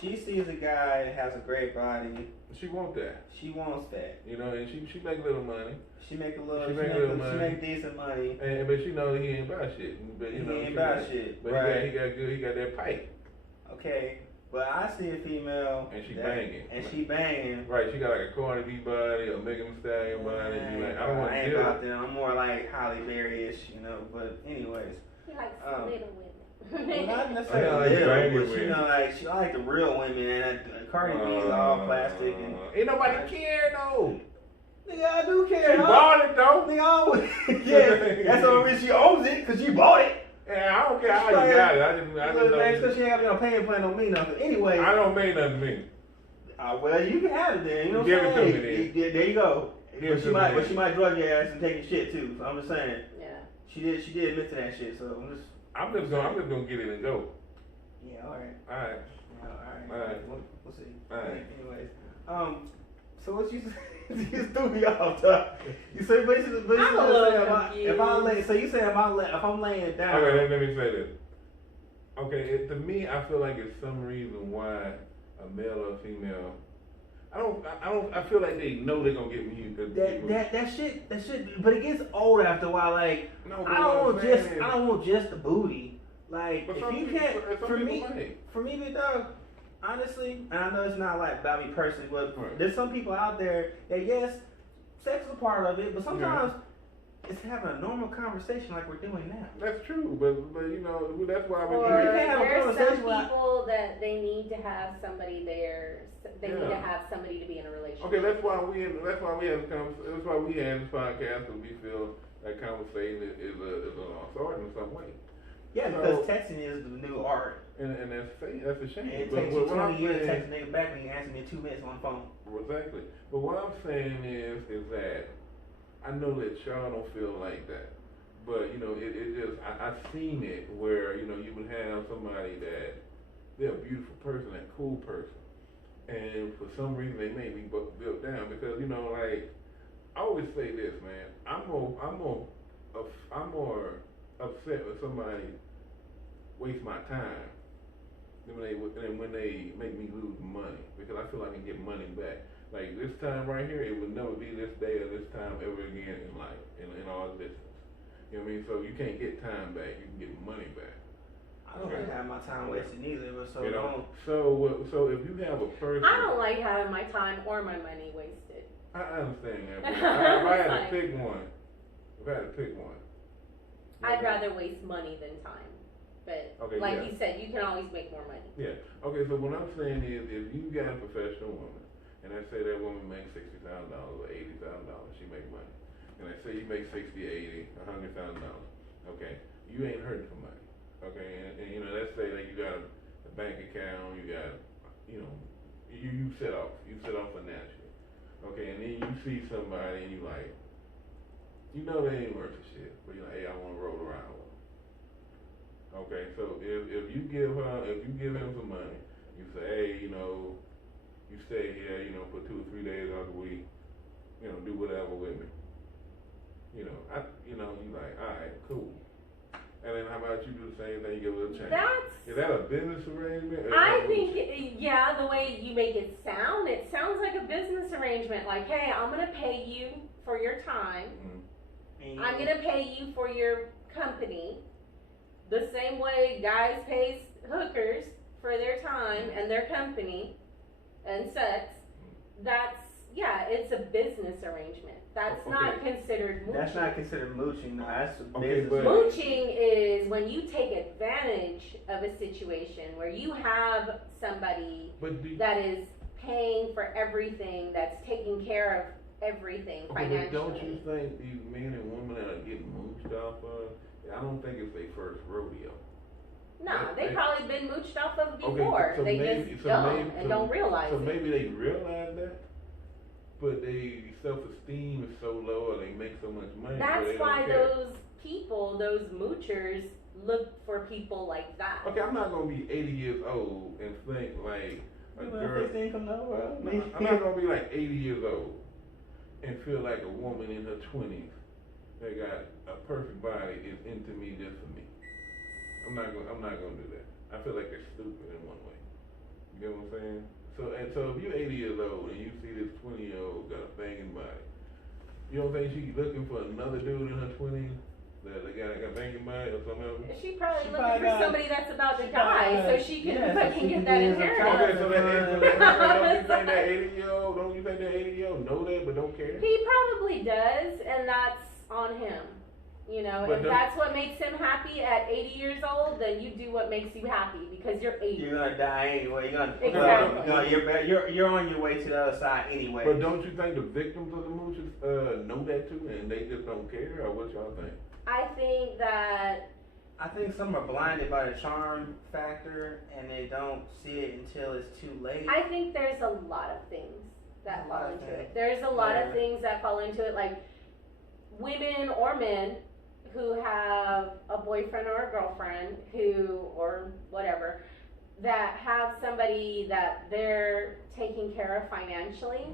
she sees a guy that has a great body. She want that. She wants that. And she make little money. She make decent money. But she know he ain't about shit. But he ain't about shit. But right. he got that pipe. Okay. But I see a female and she banging. Right, she got like a Cardi B body, a Megan Thee Stallion body. And you like, I don't want to ain't about them. I'm more like Halle Berry-ish, But anyways. He likes little women. Well, not necessarily little, but she like the real women, and Cardi B is all plastic. And ain't nobody care though. Nigga, I do care. She bought it though. Nigga, I always, yeah, that's the only reason she owns it, cause she bought it. Yeah, I don't care how you got it. I just know. Because she ain't got no payment plan don't mean nothing. Anyway. I don't mean nothing to me. Well, you can have it then. You know what I'm saying? Give it to me then. There you go. But she might drug your ass and take your shit too. So I'm just saying. Yeah. She did admit to that shit. So I'm just gonna get it and go. Yeah. All right. All right. All right. We'll see. All right. Anyways. So what you just threw me off, dog. You say basically, I'm a little confused. if I'm laying it down. Okay, let me say this. Okay, to me, I feel like it's some reason why a male or a female. I feel like they know they're gonna get me. That shit. But it gets old after a while. Like no, I don't want just the booty. Like if you can't, for me, big dog. Honestly, and I know it's not like about me personally, but there's some people out there that yes, sex is a part of it, but sometimes it's having a normal conversation like we're doing now. That's true, but that's why we there's some people that they need to have somebody there. They need to have somebody to be in a relationship. Okay, that's why we had this podcast, because we feel that conversation is a lost art in some way. Yeah, because texting is the new art. And that's a shame. And it takes you 20 years to text a nigga back when you answer me in 2 minutes on the phone. Exactly. But what I'm saying is that I know that y'all don't feel like that. But, it just, I've seen it where, you would have somebody that, they're a beautiful person, a cool person. And for some reason they may be built down because, I always say this, man. I'm more upset when somebody waste my time than when they make me lose money, because I feel like I can get money back. Like this time right here, it would never be this day or this time ever again in life, in all existence. You know what I mean? So you can't get time back, you can get money back. I don't really have my time wasted either, but so so if you have a person, I don't like having my time or my money wasted. I understand that. If I had to pick one, I'd rather waste money than time. But you said, you can always make more money. Yeah. Okay, so what I'm saying is if you got a professional woman, and let's say that woman makes $60,000 or $80,000, she makes money. And let's say you make $60,000, $80,000, $100,000. Okay, you ain't hurting for money. Okay, and let's say that you got a bank account, you got, you set off financially. Okay, and then you see somebody and you like, they ain't worth a shit, but you're like, hey, I want to roll around with them. Okay, so if you give him some money, you say, hey, you know, you stay here, you know, for 2 or 3 days out of the week, you know, do whatever with me. You know, you like, all right, cool. And then how about you do the same thing, you get a little change? Is that a business arrangement? I think, yeah, the way you make it sounds like a business arrangement. Like, hey, I'm gonna pay you for your time. Mm-hmm. I'm gonna pay you for your company. The same way guys pay hookers for their time and their company and sex. It's a business arrangement. That's not considered mooching. That's not considered mooching. No, that's a Okay, business. but Mooching is when you take advantage of a situation where you have somebody that is paying for everything, that's taking care of everything financially. But don't you think these men and women that are getting mooched off of, I don't think it's their first rodeo. No, they've probably been mooched off of before. Okay, so they maybe, just so don't maybe, and don't realize so it. maybe they realize that, but their self-esteem is so low or they make so much money. That's why those people, those moochers, look for people like that. Okay, I'm not gonna be 80 years old and think like a girl. I'm not gonna be like 80 years old and feel like a woman in her 20s that got a perfect body is into me just for me. I'm not gonna do that. I feel like they're stupid in one way. You get what I'm saying? So if you're 80 years old and you see this 20-year-old got a banging body, you don't think she's looking for another dude in her 20s that got a banging body or something else? She probably looking for somebody that's about to die so she can fucking get that inheritance. Okay, so don't you think that 80-year-old know that but don't care? He probably does, and that's on him. You know, but if that's what makes him happy at 80 years old, then you do what makes you happy because you're 80. You're gonna die anyway. Exactly. You're on your way to the other side anyway. But don't you think the victims of the mooches know that too, and they just don't care, or what y'all think? I think some are blinded by the charm factor, and they don't see it until it's too late. I think there's a lot of things that fall into it. There's a lot of things that fall into it, like women or men who have a boyfriend or a girlfriend or whatever, that have somebody that they're taking care of financially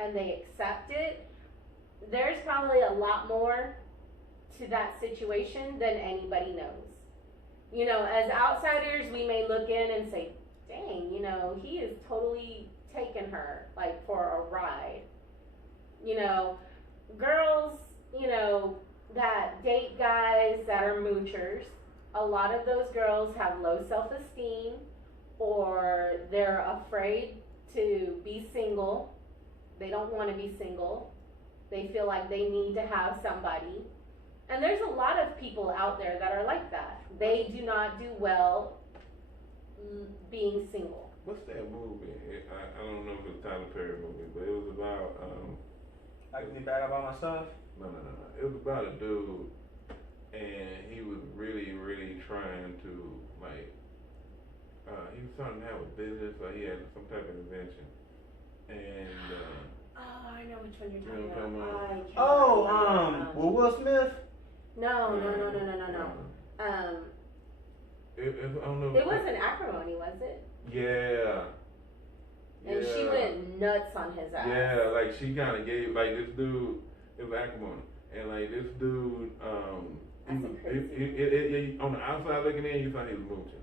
and they accept it. There's probably a lot more to that situation than anybody knows. You know, as outsiders, we may look in and say, dang, you know, he is totally taking her, like, for a ride. You know, girls, you know, that date guys that are moochers, a lot of those girls have low self-esteem, or they're afraid to be single. They don't want to be single. They feel like they need to have somebody. And there's a lot of people out there that are like that. They do not do well being single. What's that movie? I don't know if it's a Tyler Perry movie, but it was about I can be bad about myself. No. It was about a dude, and he was really, really trying to, like, he was trying to have a business, or he had some type of invention. And, I know which one you're you know talking what I'm about. talking about? With Will Smith? No. I don't know. It wasn't acrimony, was it? Yeah. And she went nuts on his ass. Yeah, like she kind of gave, like this dude, it was acrimony. And like this dude, on the outside looking in, you thought he was mooching.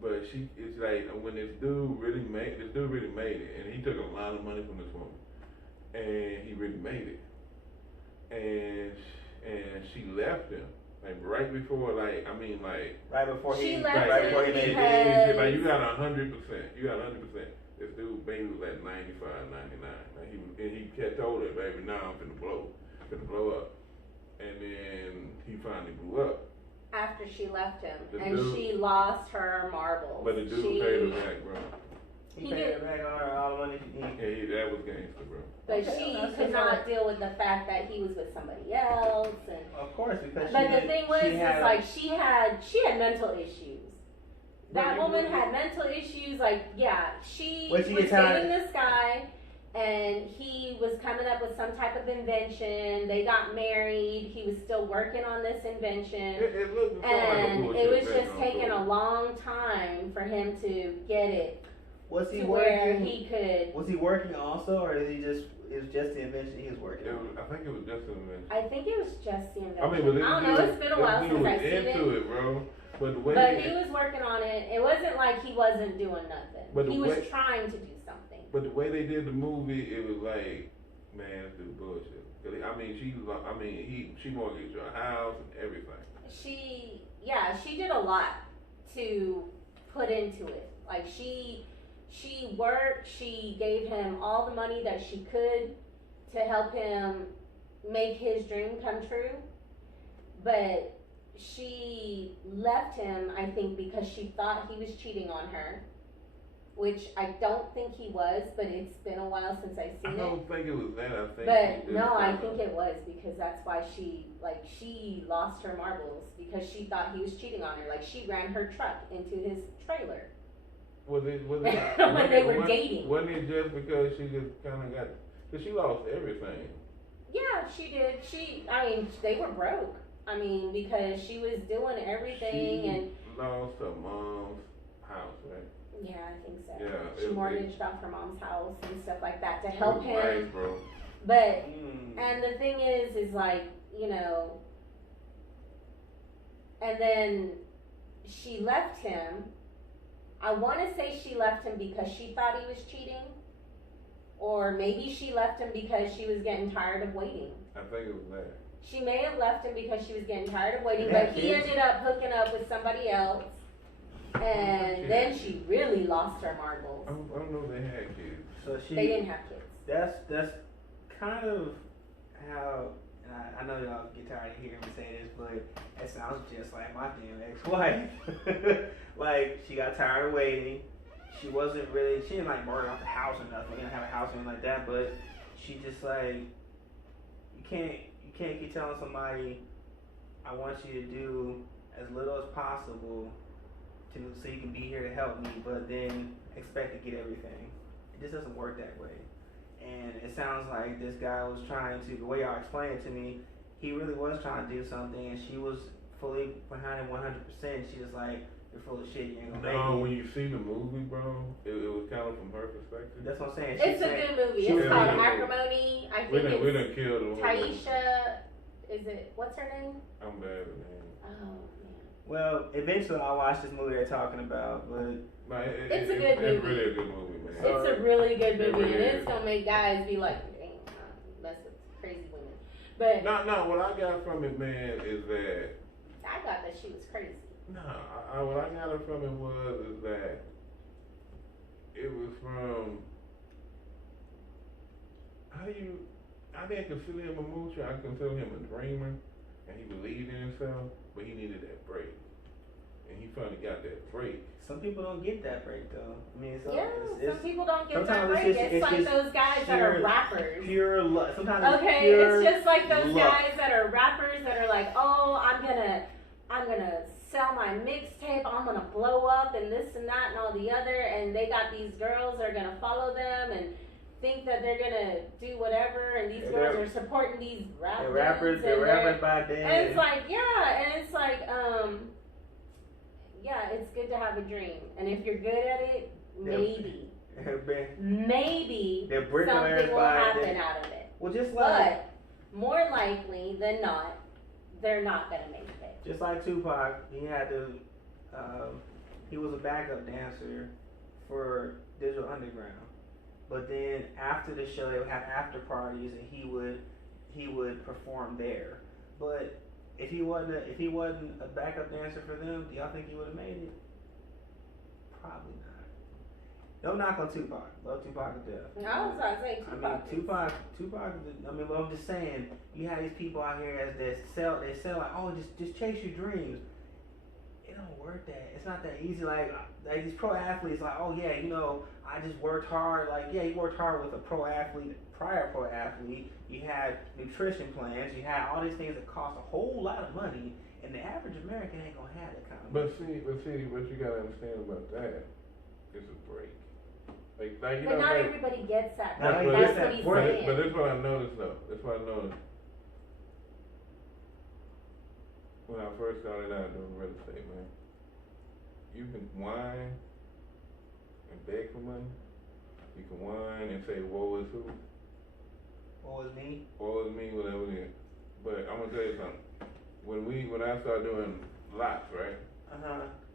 But it's like when this dude really made it, and he took a lot of money from this woman, and he really made it. And she left him, like right before, right before he made it. Like you got 100%. This dude baby was at 95, 99. Like he kept told her, baby, now I'm finna blow up. And then he finally blew up. After she left him, she lost her marbles. But the dude paid her back, bro. He paid her back all the money. Yeah, that was gangster, bro. But she could not deal with the fact that he was with somebody else, and of course, because. But the thing was, she had mental issues. That woman had mental issues. Like, yeah, she was dating this guy, and he was coming up with some type of invention. They got married. He was still working on this invention. It looked And like a it was bullshit just thing taking on a long time for him to get it Was he to where working? he could. Was he working also, or is he just? It was just the invention he was working It on. was, I think it was just an invention. I think it was just the invention. I mean, but I don't know. It's been a while he since was I've seen into it. it, bro. But the way But he was working on it. It wasn't like he wasn't doing nothing. But the He was way- trying to do something. But the way they did the movie, it was like, man, this dude bullshit. 'Cause I mean, she mortgaged her house and everything. She did a lot to put into it. Like she worked, she gave him all the money that she could to help him make his dream come true. But she left him, I think, because she thought he was cheating on her, which I don't think he was, but it's been a while since I've I seen it. don't think it was that. I think. But it no, was I something. think it was because that's why she lost her marbles because she thought he was cheating on her. Like she ran her truck into his trailer. Was it? When they were dating. Wasn't it just because she just kind of got? Cause she lost everything. Yeah, she did. They were broke. I mean, because she was doing everything She and lost her mom's house, right? yeah, I think so. Yeah, She it- mortgaged off her mom's house and stuff like that to It help was him. nice, bro. But Mm. and the thing is like, you know, and then she left him. I want to say she left him because she thought he was cheating, or maybe she left him because she was getting tired of waiting. I think it was that. She may have left him because she was getting tired of waiting, Yeah, but he kids. ended up hooking up with somebody else, and then she really lost her marbles. I don't know if they had kids. So she. They didn't have kids. That's kind of how. And I know y'all get tired of hearing me say this, but it sounds just like my damn ex-wife. Like she got tired of waiting. She didn't like murder off the house or nothing. We didn't have a house or anything like that. But she just like you can't keep telling somebody I want you to do as little as possible so you can be here to help me, but then expect to get everything. It just doesn't work that way. And it sounds like this guy was trying to, the way y'all explained it to me, he really was trying to do something, and she was fully behind him 100%. She was like, you're full of shit, you ain't gonna No, make when it. you see the movie, bro, it was kind of from her perspective. That's what I'm saying. It's a good movie. she It's was called really good. Acrimony. I We think done it's killed the movie. Taisha. Is it? What's her name? I'm bad at name. Oh man. Well, eventually I'll watch this movie they're talking about, but No, It's a good It's movie. really a good movie, man. It's a really good It movie, really and it's is. gonna make guys be like, "Dang, mess with crazy women." But No, what I got from it, man, is that I thought that she was crazy. what I got from it is that it was from I didn't consider him a moocher. I consider him a dreamer, and he believed in himself, but he needed that break, and he finally got that break. some people don't get that break though. I mean, Some people don't get that sometimes break. it's It's, just- like it's those guys that are pure- rappers. pure luck. Sometimes Okay, it's pure it's just like those luck. guys that are rappers that are like, oh, I'm gonna sell my mixtape, I'm gonna blow up and this and that and all the other, and they got these girls that are gonna follow them and think that they're gonna do whatever, and these Yeah, girls they're- are supporting these rap They're dudes, rappers. and They're rappers by day. and it's like, yeah, and it's like, yeah, it's good to have a dream, and if you're good at it, maybe They're something bricklayers will by happen day. out of it. Well, just like But more likely than not, they're not gonna make it. just like Tupac, he had to. He was a backup dancer for Digital Underground, but then after the show, they would have after parties, and he would perform there. But if he wasn't a backup dancer for them, do y'all think he would have made it? Probably not. No knock on Tupac. Love Tupac to death. I was about to say I mean, Tupac. Tupac. I mean, well, I'm just saying, you have these people out here that sell like, oh, just chase your dreams. It don't work that. It's not that easy. Like these pro athletes, like, oh yeah, I just worked hard. Like, yeah, you worked hard with a prior pro athlete. You had nutrition plans. You had all these things that cost a whole lot of money, and the average American ain't gonna have that kind of money. But see, what you gotta understand about that is a break. Like you But know, not like, everybody gets that. Not Right? everybody That's gets what that he's word. saying. But this is what I noticed though. This is what I noticed when I first started out doing real estate, man. You can whine and beg for money. You can whine and say, "Woe is who? What was me? Woe is me," whatever it is. But I'm gonna tell you something. When I started doing lots, right?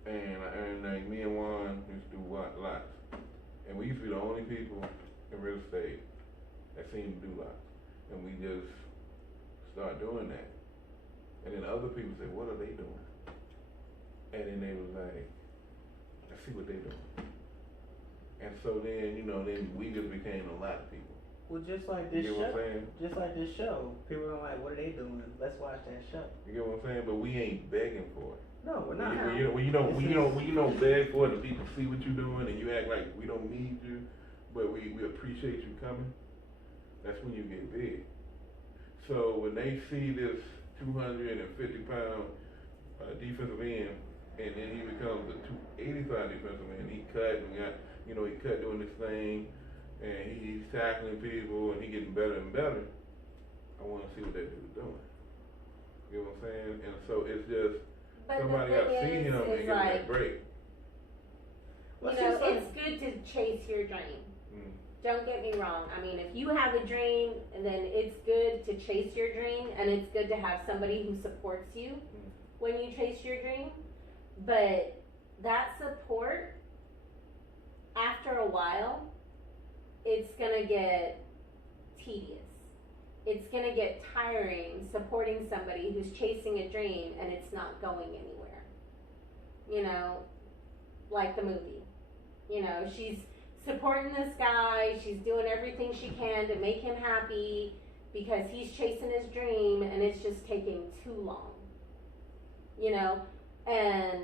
And like me and Juan used to do lots, and we used to be the only people in real estate that seemed to do lots, and we just started doing that. And then other people said, "What are they doing?" And then they was like, "Let's see what they doing." And so then, then we just became a lot of people. Well, just like this You get what I'm show. saying? Just like this show. People are like, what are they doing? Let's watch that show. You get what I'm saying? But we ain't begging for it. No, we're not. When you don't beg for it, and people see what you're doing, and you act like we don't need you, but we appreciate you coming. That's when you get big. So when they see this 250-pound defensive end, and then he becomes a 285 defensive end, he cut and he cut doing this thing, and he's tackling people, and he getting better and better. I want to see what that dude's doing. You know what I'm saying? And so it's just. But Somebody the got to thing see him and is give him like, that break. it's good to chase your dream. Mm. Don't get me wrong. I mean, if you have a dream, then it's good to chase your dream, and it's good to have somebody who supports you when you chase your dream. But that support, after a while, it's gonna get tedious. It's gonna get tiring supporting somebody who's chasing a dream and it's not going anywhere. Like the movie. She's supporting this guy, she's doing everything she can to make him happy because he's chasing his dream and it's just taking too long. And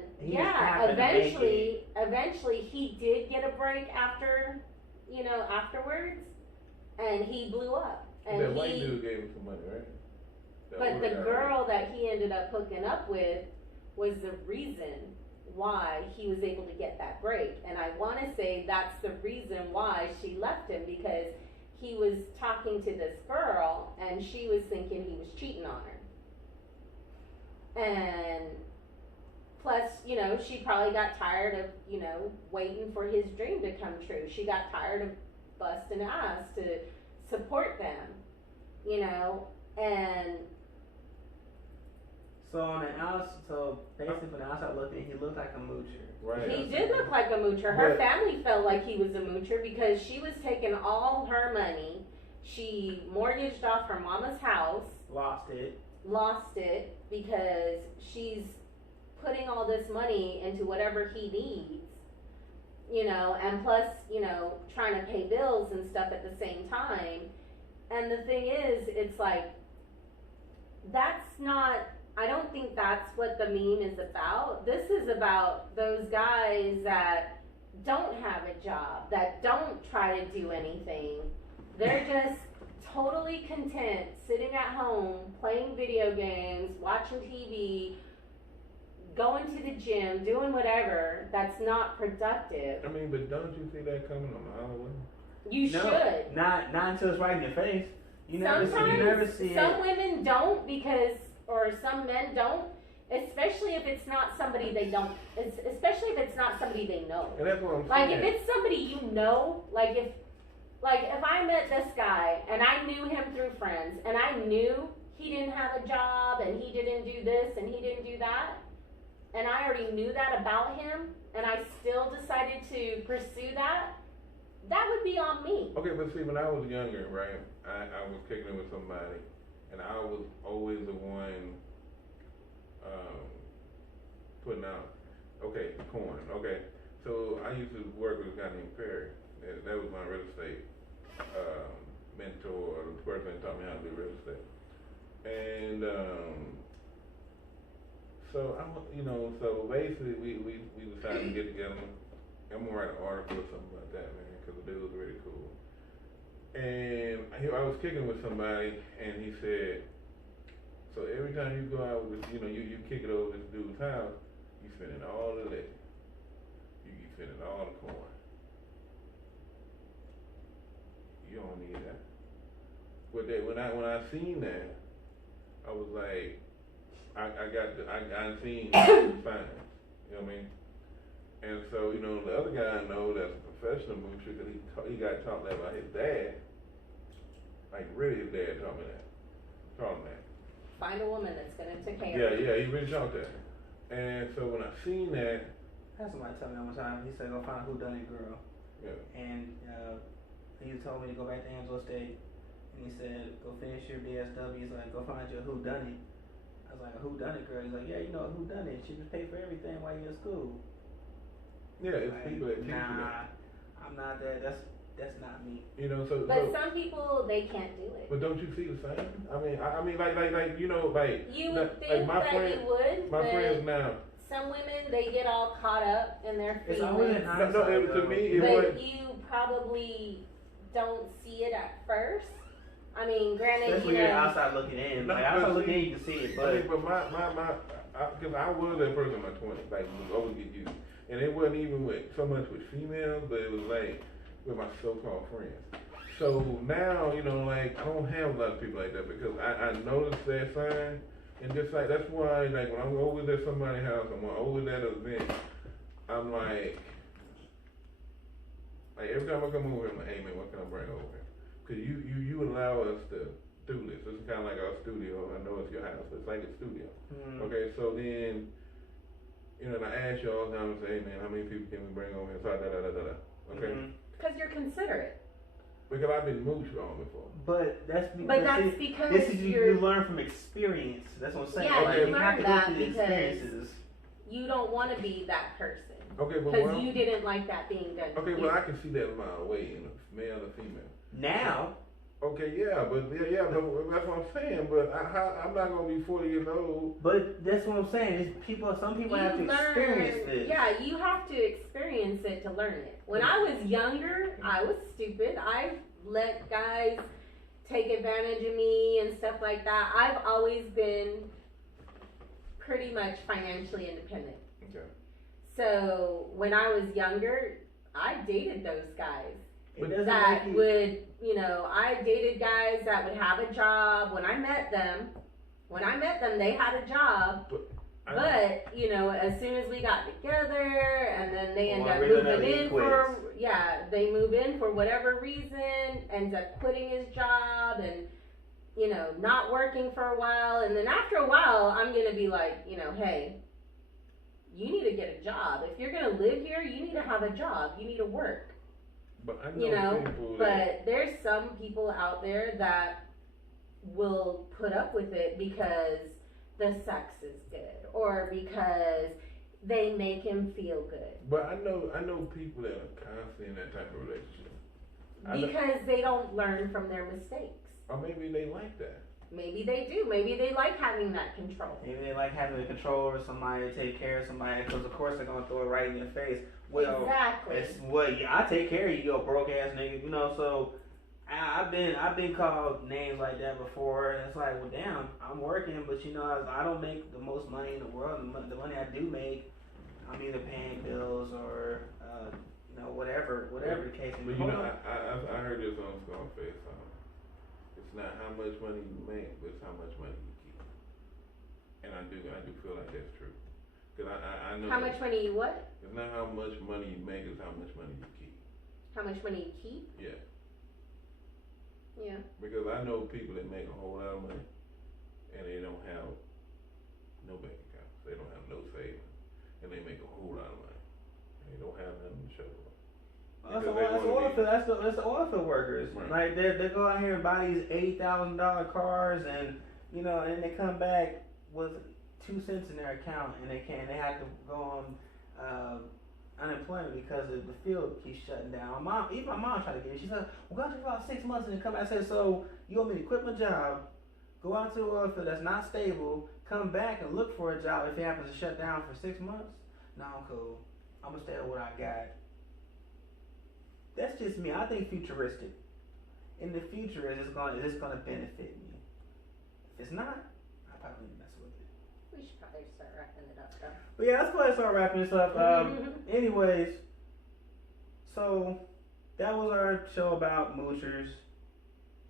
eventually he did get a break afterwards, and he blew up. And that white dude gave him some money, right? But the girl that he ended up hooking up with was the reason why he was able to get that break. And I want to say that's the reason why she left him, because he was talking to this girl and she was thinking he was cheating on her. And plus, she probably got tired of, waiting for his dream to come true. She got tired of busting ass to support them, and so basically from the outside looking, he looked like a moocher. Right. he did look like a moocher. Her family felt like he was a moocher because she was taking all her money. She mortgaged off her mama's house. Lost it Because she's putting all this money into whatever he needs, and plus, trying to pay bills and stuff at the same time. And the thing is, it's like, I don't think that's what the meme is about. This is about those guys that don't have a job, that don't try to do anything. They're just totally content sitting at home, playing video games, watching TV, going to the gym, doing whatever that's not productive. I mean, but don't you see that coming a mile away? You should. Not until it's right in your face. You never see some it. women don't or some men don't, especially if it's not somebody they don't, especially if it's not somebody they know. And that's what I'm Like saying. if it's somebody you know, like if I met this guy and I knew him through friends and I knew he didn't have a job and he didn't do this and he didn't do that, and I already knew that about him and I still decided to pursue that would be on me. Okay, but see, when I was younger, right, I was kicking it with somebody, and I was always the one putting out, corn, So I used to work with a guy named Perry. That was my real estate mentor, or the person that taught me how to do real estate. And so so basically we decided to get together. I'm gonna write an article or something like that, man, because the dude was really cool. And I was kicking with somebody, and he said, so every time you go out with, you kick it over this dude's house, you spending all the liquor. You spending all the corn. You don't need that. But that when I seen that, I was like, I seen signs. You know what I mean? And so, you know, the other guy I know that's a professional moocher, because he got taught that by his dad. Like, really, his dad taught me that. Taught him that. Find a woman that's gonna take care of you. Yeah, he really taught that. And so when I seen that, I had somebody tell me one time, he said, go find a whodunit girl. yeah, And he told me to go back to Angelo State. And he said, go finish your DSW. He's like, go find your whodunit. I was like, a whodunit girl? He's like, yeah, you know a whodunit. She just pay for everything while you're in school. yeah, it's Like, people that teach you that. I'm not that. That's not me. You know, so. But some people, they can't do it. But don't you see the same? I mean, like, you know, like. You would like think my that friend, you would, my but friends now. some women, they get all caught up in their It's always feelings. nice. No, to me, it But was. you probably don't see it at first. I mean, granted, Especially you when you're know, outside looking in. No, Like, but outside see, looking in, you can see it. I mean, But but because I was that person in my 20s, like, was always get used. And it wasn't even with so much with females, but it was like with my so-called friends. So now, you know, like, I don't have a lot of people like that because I noticed that sign. And just like, that's why, like, when I'm over at somebody's house, I'm over at that event, I'm like every time I come over here, I'm like, hey man, what can I bring over here? Because you allow us to do this. This is kind of like our studio. I know it's your house, but it's like a studio. Okay, so then, you know, and I ask you all the time and say, hey man, how many people can we bring over here? So okay? because you're considerate. Because I've been mooched on before. But that's because this is you learn from experience. That's what I'm saying. Yeah, like, you have learn to go that through the because experiences. you don't want to be that person. Okay, but Because you didn't like that being done to okay, you. well I can see that a mile away in a male or female. Now, Okay, yeah, but that's what I'm saying. But I'm not gonna be 40 years old. but that's what I'm saying. Is some people You have to experience this. Yeah, you have to experience it to learn it. When I was younger, I was stupid. I let guys take advantage of me and stuff like that. I've always been pretty much financially independent. Okay. So when I was younger, I dated those guys It doesn't that make you, would, you know, I dated guys that would have a job. When I met them, they had a job. But, you know, as soon as we got together and then they end up moving in they move in for whatever reason, ends up quitting his job and, you know, not working for a while. And then after a while, I'm going to be like, you know, hey, you need to get a job. If you're going to live here, you need to have a job. You need to work. But I know You know, people but there's some people out there that will put up with it because the sex is good or because they make him feel good. But I know people that are constantly in that type of relationship. Because they don't learn from their mistakes. Or maybe they like that. Maybe they do. Maybe they like having that control. maybe they like having the control over somebody, take care of somebody, because of course they're gonna throw it right in your face. Well, Exactly. I take care of you, you broke ass nigga. You know, so I've been called names like that before, and it's like, well, damn, I'm working, but you know, I don't make the most money in the world. The money I do make, I'm either paying bills or you know, whatever the case may be. But you know, I heard this on FaceTime. It's not how much money you make, but it's how much money you keep. And I do feel like that's true. Cause I know. How much money you what? It's not how much money you make, it's how much money you keep. How much money you keep? Yeah. Yeah. Because I know people that make a whole lot of money and they don't have no bank accounts. They don't have no savings. And they make a whole lot of money. And they don't have nothing to show for it. That's the oil field workers. Right. Like they go out here and buy these $80,000 cars, and you know, and they come back with 2 cents in their account, and they have to go on unemployment because the field keeps shutting down. Even my mom tried to get it. She said, "Well, go out for about 6 months and then come back." I said, "So you want me to quit my job, go out to the oil field that's not stable, come back and look for a job if it happens to shut down for 6 months? No, I'm cool. I'm gonna stay with what I got." That's just me. I think futuristic. In the future, is this gonna benefit me? If it's not, I probably need to mess with it. We should probably start wrapping it up though. But yeah, let's go ahead and start wrapping this up. Anyways, so that was our show about Moochers.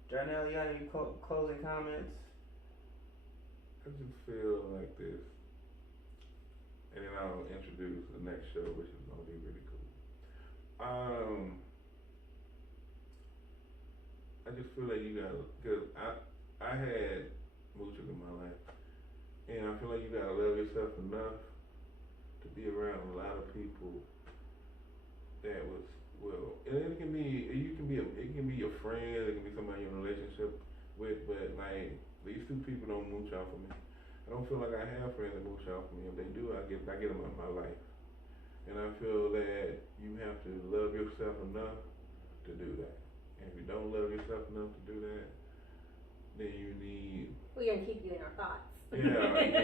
Darnell, you got any closing comments? I just feel like this, and then I'll introduce the next show, which is gonna be really cool. I just feel like you gotta, cause I had moochers in my life, and I feel like you gotta love yourself enough to be around a lot of people that was, well, and it can be, it can be your friend, it can be somebody you're in a relationship with, but like, these two people don't mooch out for me. I don't feel like I have friends that mooch out for me. If they do, I get them out of my life. And I feel that you have to love yourself enough to do that. And if you don't love yourself enough to do that, then you need. We're gonna keep you in our thoughts. Yeah, you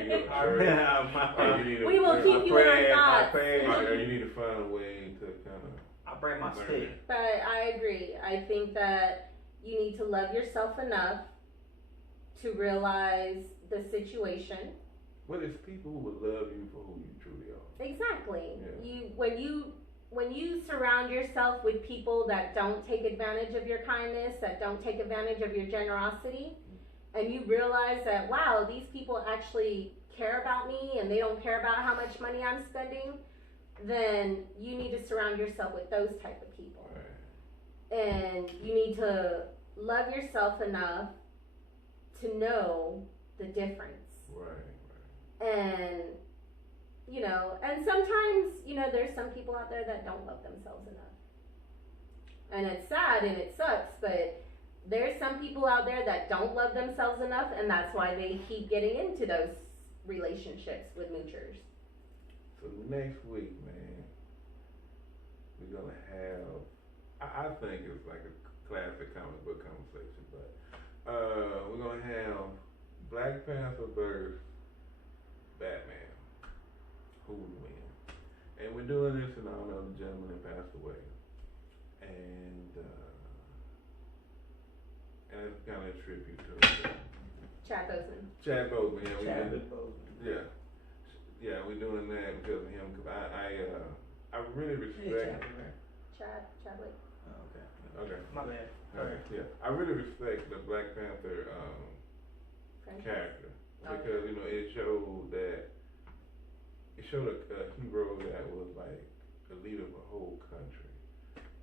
need to go to church. We will keep you in our thoughts. Or you need to find a way to kind of. I'll bring my stick. But I agree. I think that you need to love yourself enough to realize the situation. Well, it's people who would love you for who you truly are. Exactly. Yeah. When you surround yourself with people that don't take advantage of your kindness, that don't take advantage of your generosity, and you realize that, wow, these people actually care about me and they don't care about how much money I'm spending, then you need to surround yourself with those type of people. Right. And you need to love yourself enough to know the difference. Right. And and sometimes, there's some people out there that don't love themselves enough. And it's sad and it sucks, but there's some people out there that don't love themselves enough, and that's why they keep getting into those relationships with moochers. So next week, man, we're gonna have, I think it's like a classic comic book conversation, but we're gonna have Black Panther versus Batman. Who would win? And we're doing this in honor of the gentleman that passed away. And it's kind of a tribute to him. Chad Boseman. Chad Boseman, yeah. Chadwick Boseman. Yeah, we're doing that because of him. Because I really respect. Chadwick. Oh, okay. Okay. My bad. Okay. Yeah, I really respect the Black Panther character because it showed a hero that was like the leader of a whole country,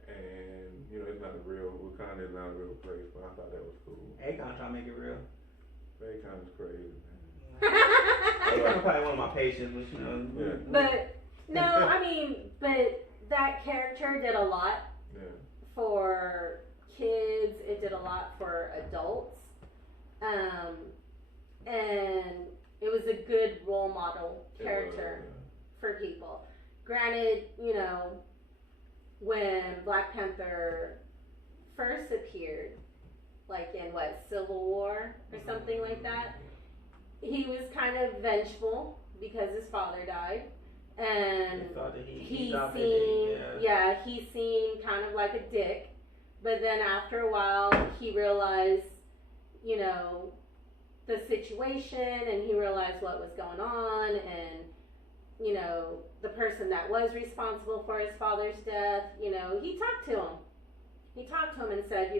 and it's not a real Wakanda is not a real place, but I thought that was cool. Akon trying to make it real. Akon is crazy, man. Akon probably one of my patients, but Yeah. But no, but that character did a lot for kids. It did a lot for adults, and it was a good role model character for people. Granted, when Black Panther first appeared, like in Civil War or something like that, he was kind of vengeful because his father died, and he seemed kind of like a dick. But then after a while, he realized, the situation, and he realized what was going on, and the person that was responsible for his father's death, he talked to him. He talked to him and said,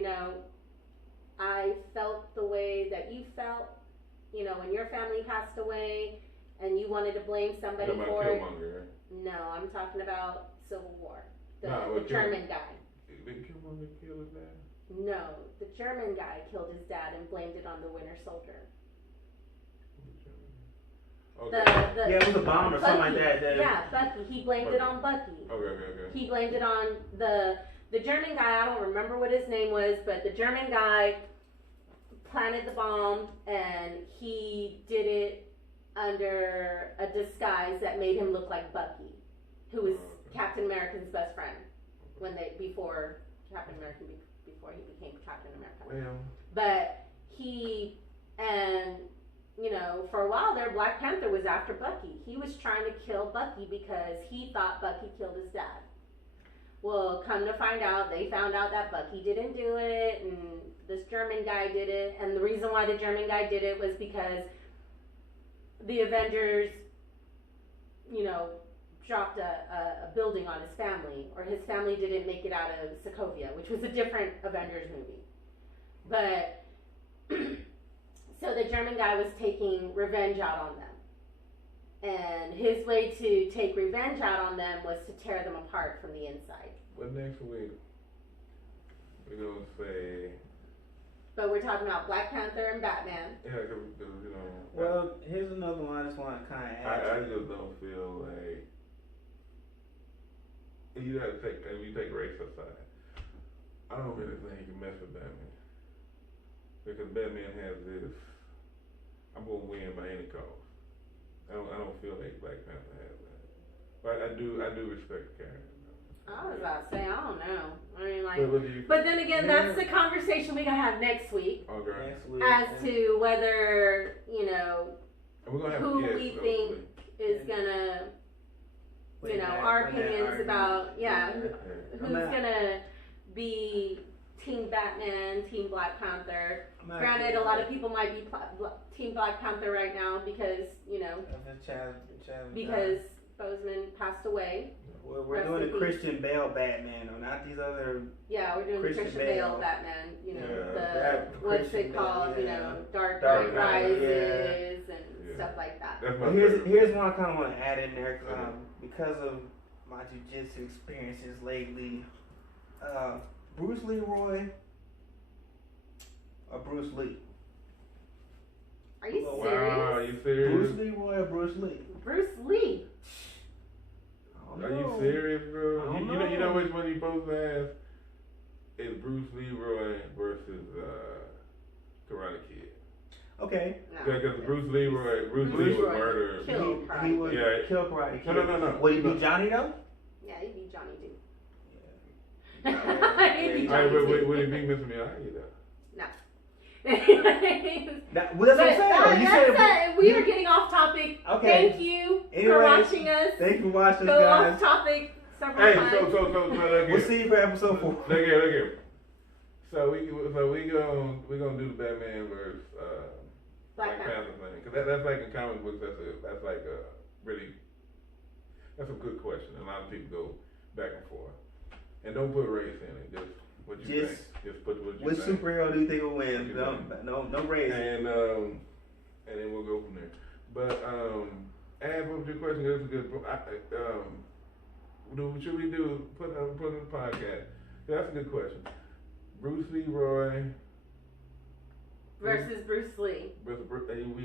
I felt the way that you felt, when your family passed away, and you wanted to blame somebody for it. No, I'm talking about Civil War. The German guy. Did Killmonger kill his dad? No, the German guy killed his dad and blamed it on the Winter Soldier. Okay. It was a bomb or Bucky. something like that. Yeah, Bucky. He blamed it on Bucky. Okay. He blamed it on the German guy. I don't remember what his name was, but the German guy planted the bomb, and he did it under a disguise that made him look like Bucky, who was Captain America's best friend before he became Captain America. Well, But for a while there, Black Panther was after Bucky. He was trying to kill Bucky because he thought Bucky killed his dad. Well, come to find out, they found out that Bucky didn't do it, and this German guy did it. And the reason why the German guy did it was because the Avengers, dropped a building on his family, or his family didn't make it out of Sokovia, which was a different Avengers movie. But so the German guy was taking revenge out on them. And his way to take revenge out on them was to tear them apart from the inside. But next week, we're gonna say. But we're talking about Black Panther and Batman. Yeah, cause you know. Well, here's another one I just want to kind of add. I just don't feel like you gotta take if you take race aside. I don't really think you can mess with Batman because Batman has this. I'm gonna win by any cost. I don't feel like Black Panther has that. But I do respect the character. I was about to say, I don't know. I mean, like, But but then again, that's the conversation we gonna have next week okay. Next week. as to whether, you know, And we're gonna have who guests, we though, think is gonna, you know, our opinions about, who's gonna be Team Batman, Team Black Panther. Granted, a lot of people might be Team Black Panther right now because, you know, because Boseman passed away. We're doing the Christian Bale Batman, or not these other. Yeah, we're doing Christian the Christian Bale. Bale Batman. You know, Yeah. what's Christian it called? Bale, You know, Dark Dark Knight Knight, Rises and Yeah. stuff like that. That's my Well, favorite. here's one I kind of want to add in there because of my jiu-jitsu experiences lately. Bruce Leroy or Bruce Lee? Are you Wow, serious? Wow, you serious? Bruce Leroy or Bruce Lee? Bruce Lee. I Are don't you know. serious, bro? I don't You know know. which one you supposed to ask? Is Bruce Leroy versus Karate Kid? Okay. No. Because Bruce Lee was Leroy murdered. killed He Karate would Kid. Yeah. kill Karate Kid. No. Would he No. do Johnny though? Yeah, he'd be Johnny Duke. Yeah. He'd be Yeah. Johnny Alright, Duke. would he beat Mr. Miyagi though? But That's what I'm saying. You said we are getting off topic. Okay. Thank you for Anyways, watching us. Thank you for watching, Go guys. off topic several Hey, times. so look We'll here. see you for episode 4. Look here. So we gonna do the Batman versus Black Panther. Panther thing because that's like in comic books. That's like a really that's a good question. A lot of people go back and forth, and don't put race in it. Just what you think. Just put what you Which think. superhero do you think will win? You No race. And then we'll go from there. But add what your question is good. Should we do put in the podcast? That's a good question. Bruce Leroy Versus Bruce Lee. We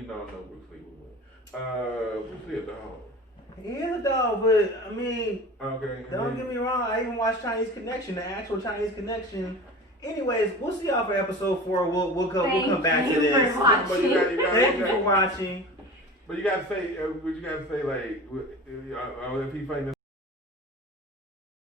don't know Bruce Lee would win. Bruce Lee a dog. He is a dog, but I mean, Okay. don't get me wrong. I even watched Chinese Connection, the actual Chinese Connection. Anyways, we'll see y'all for episode 4. We'll come back to this. Thank you for watching. But you Thank you for watching. But you gotta say, like, if he fighting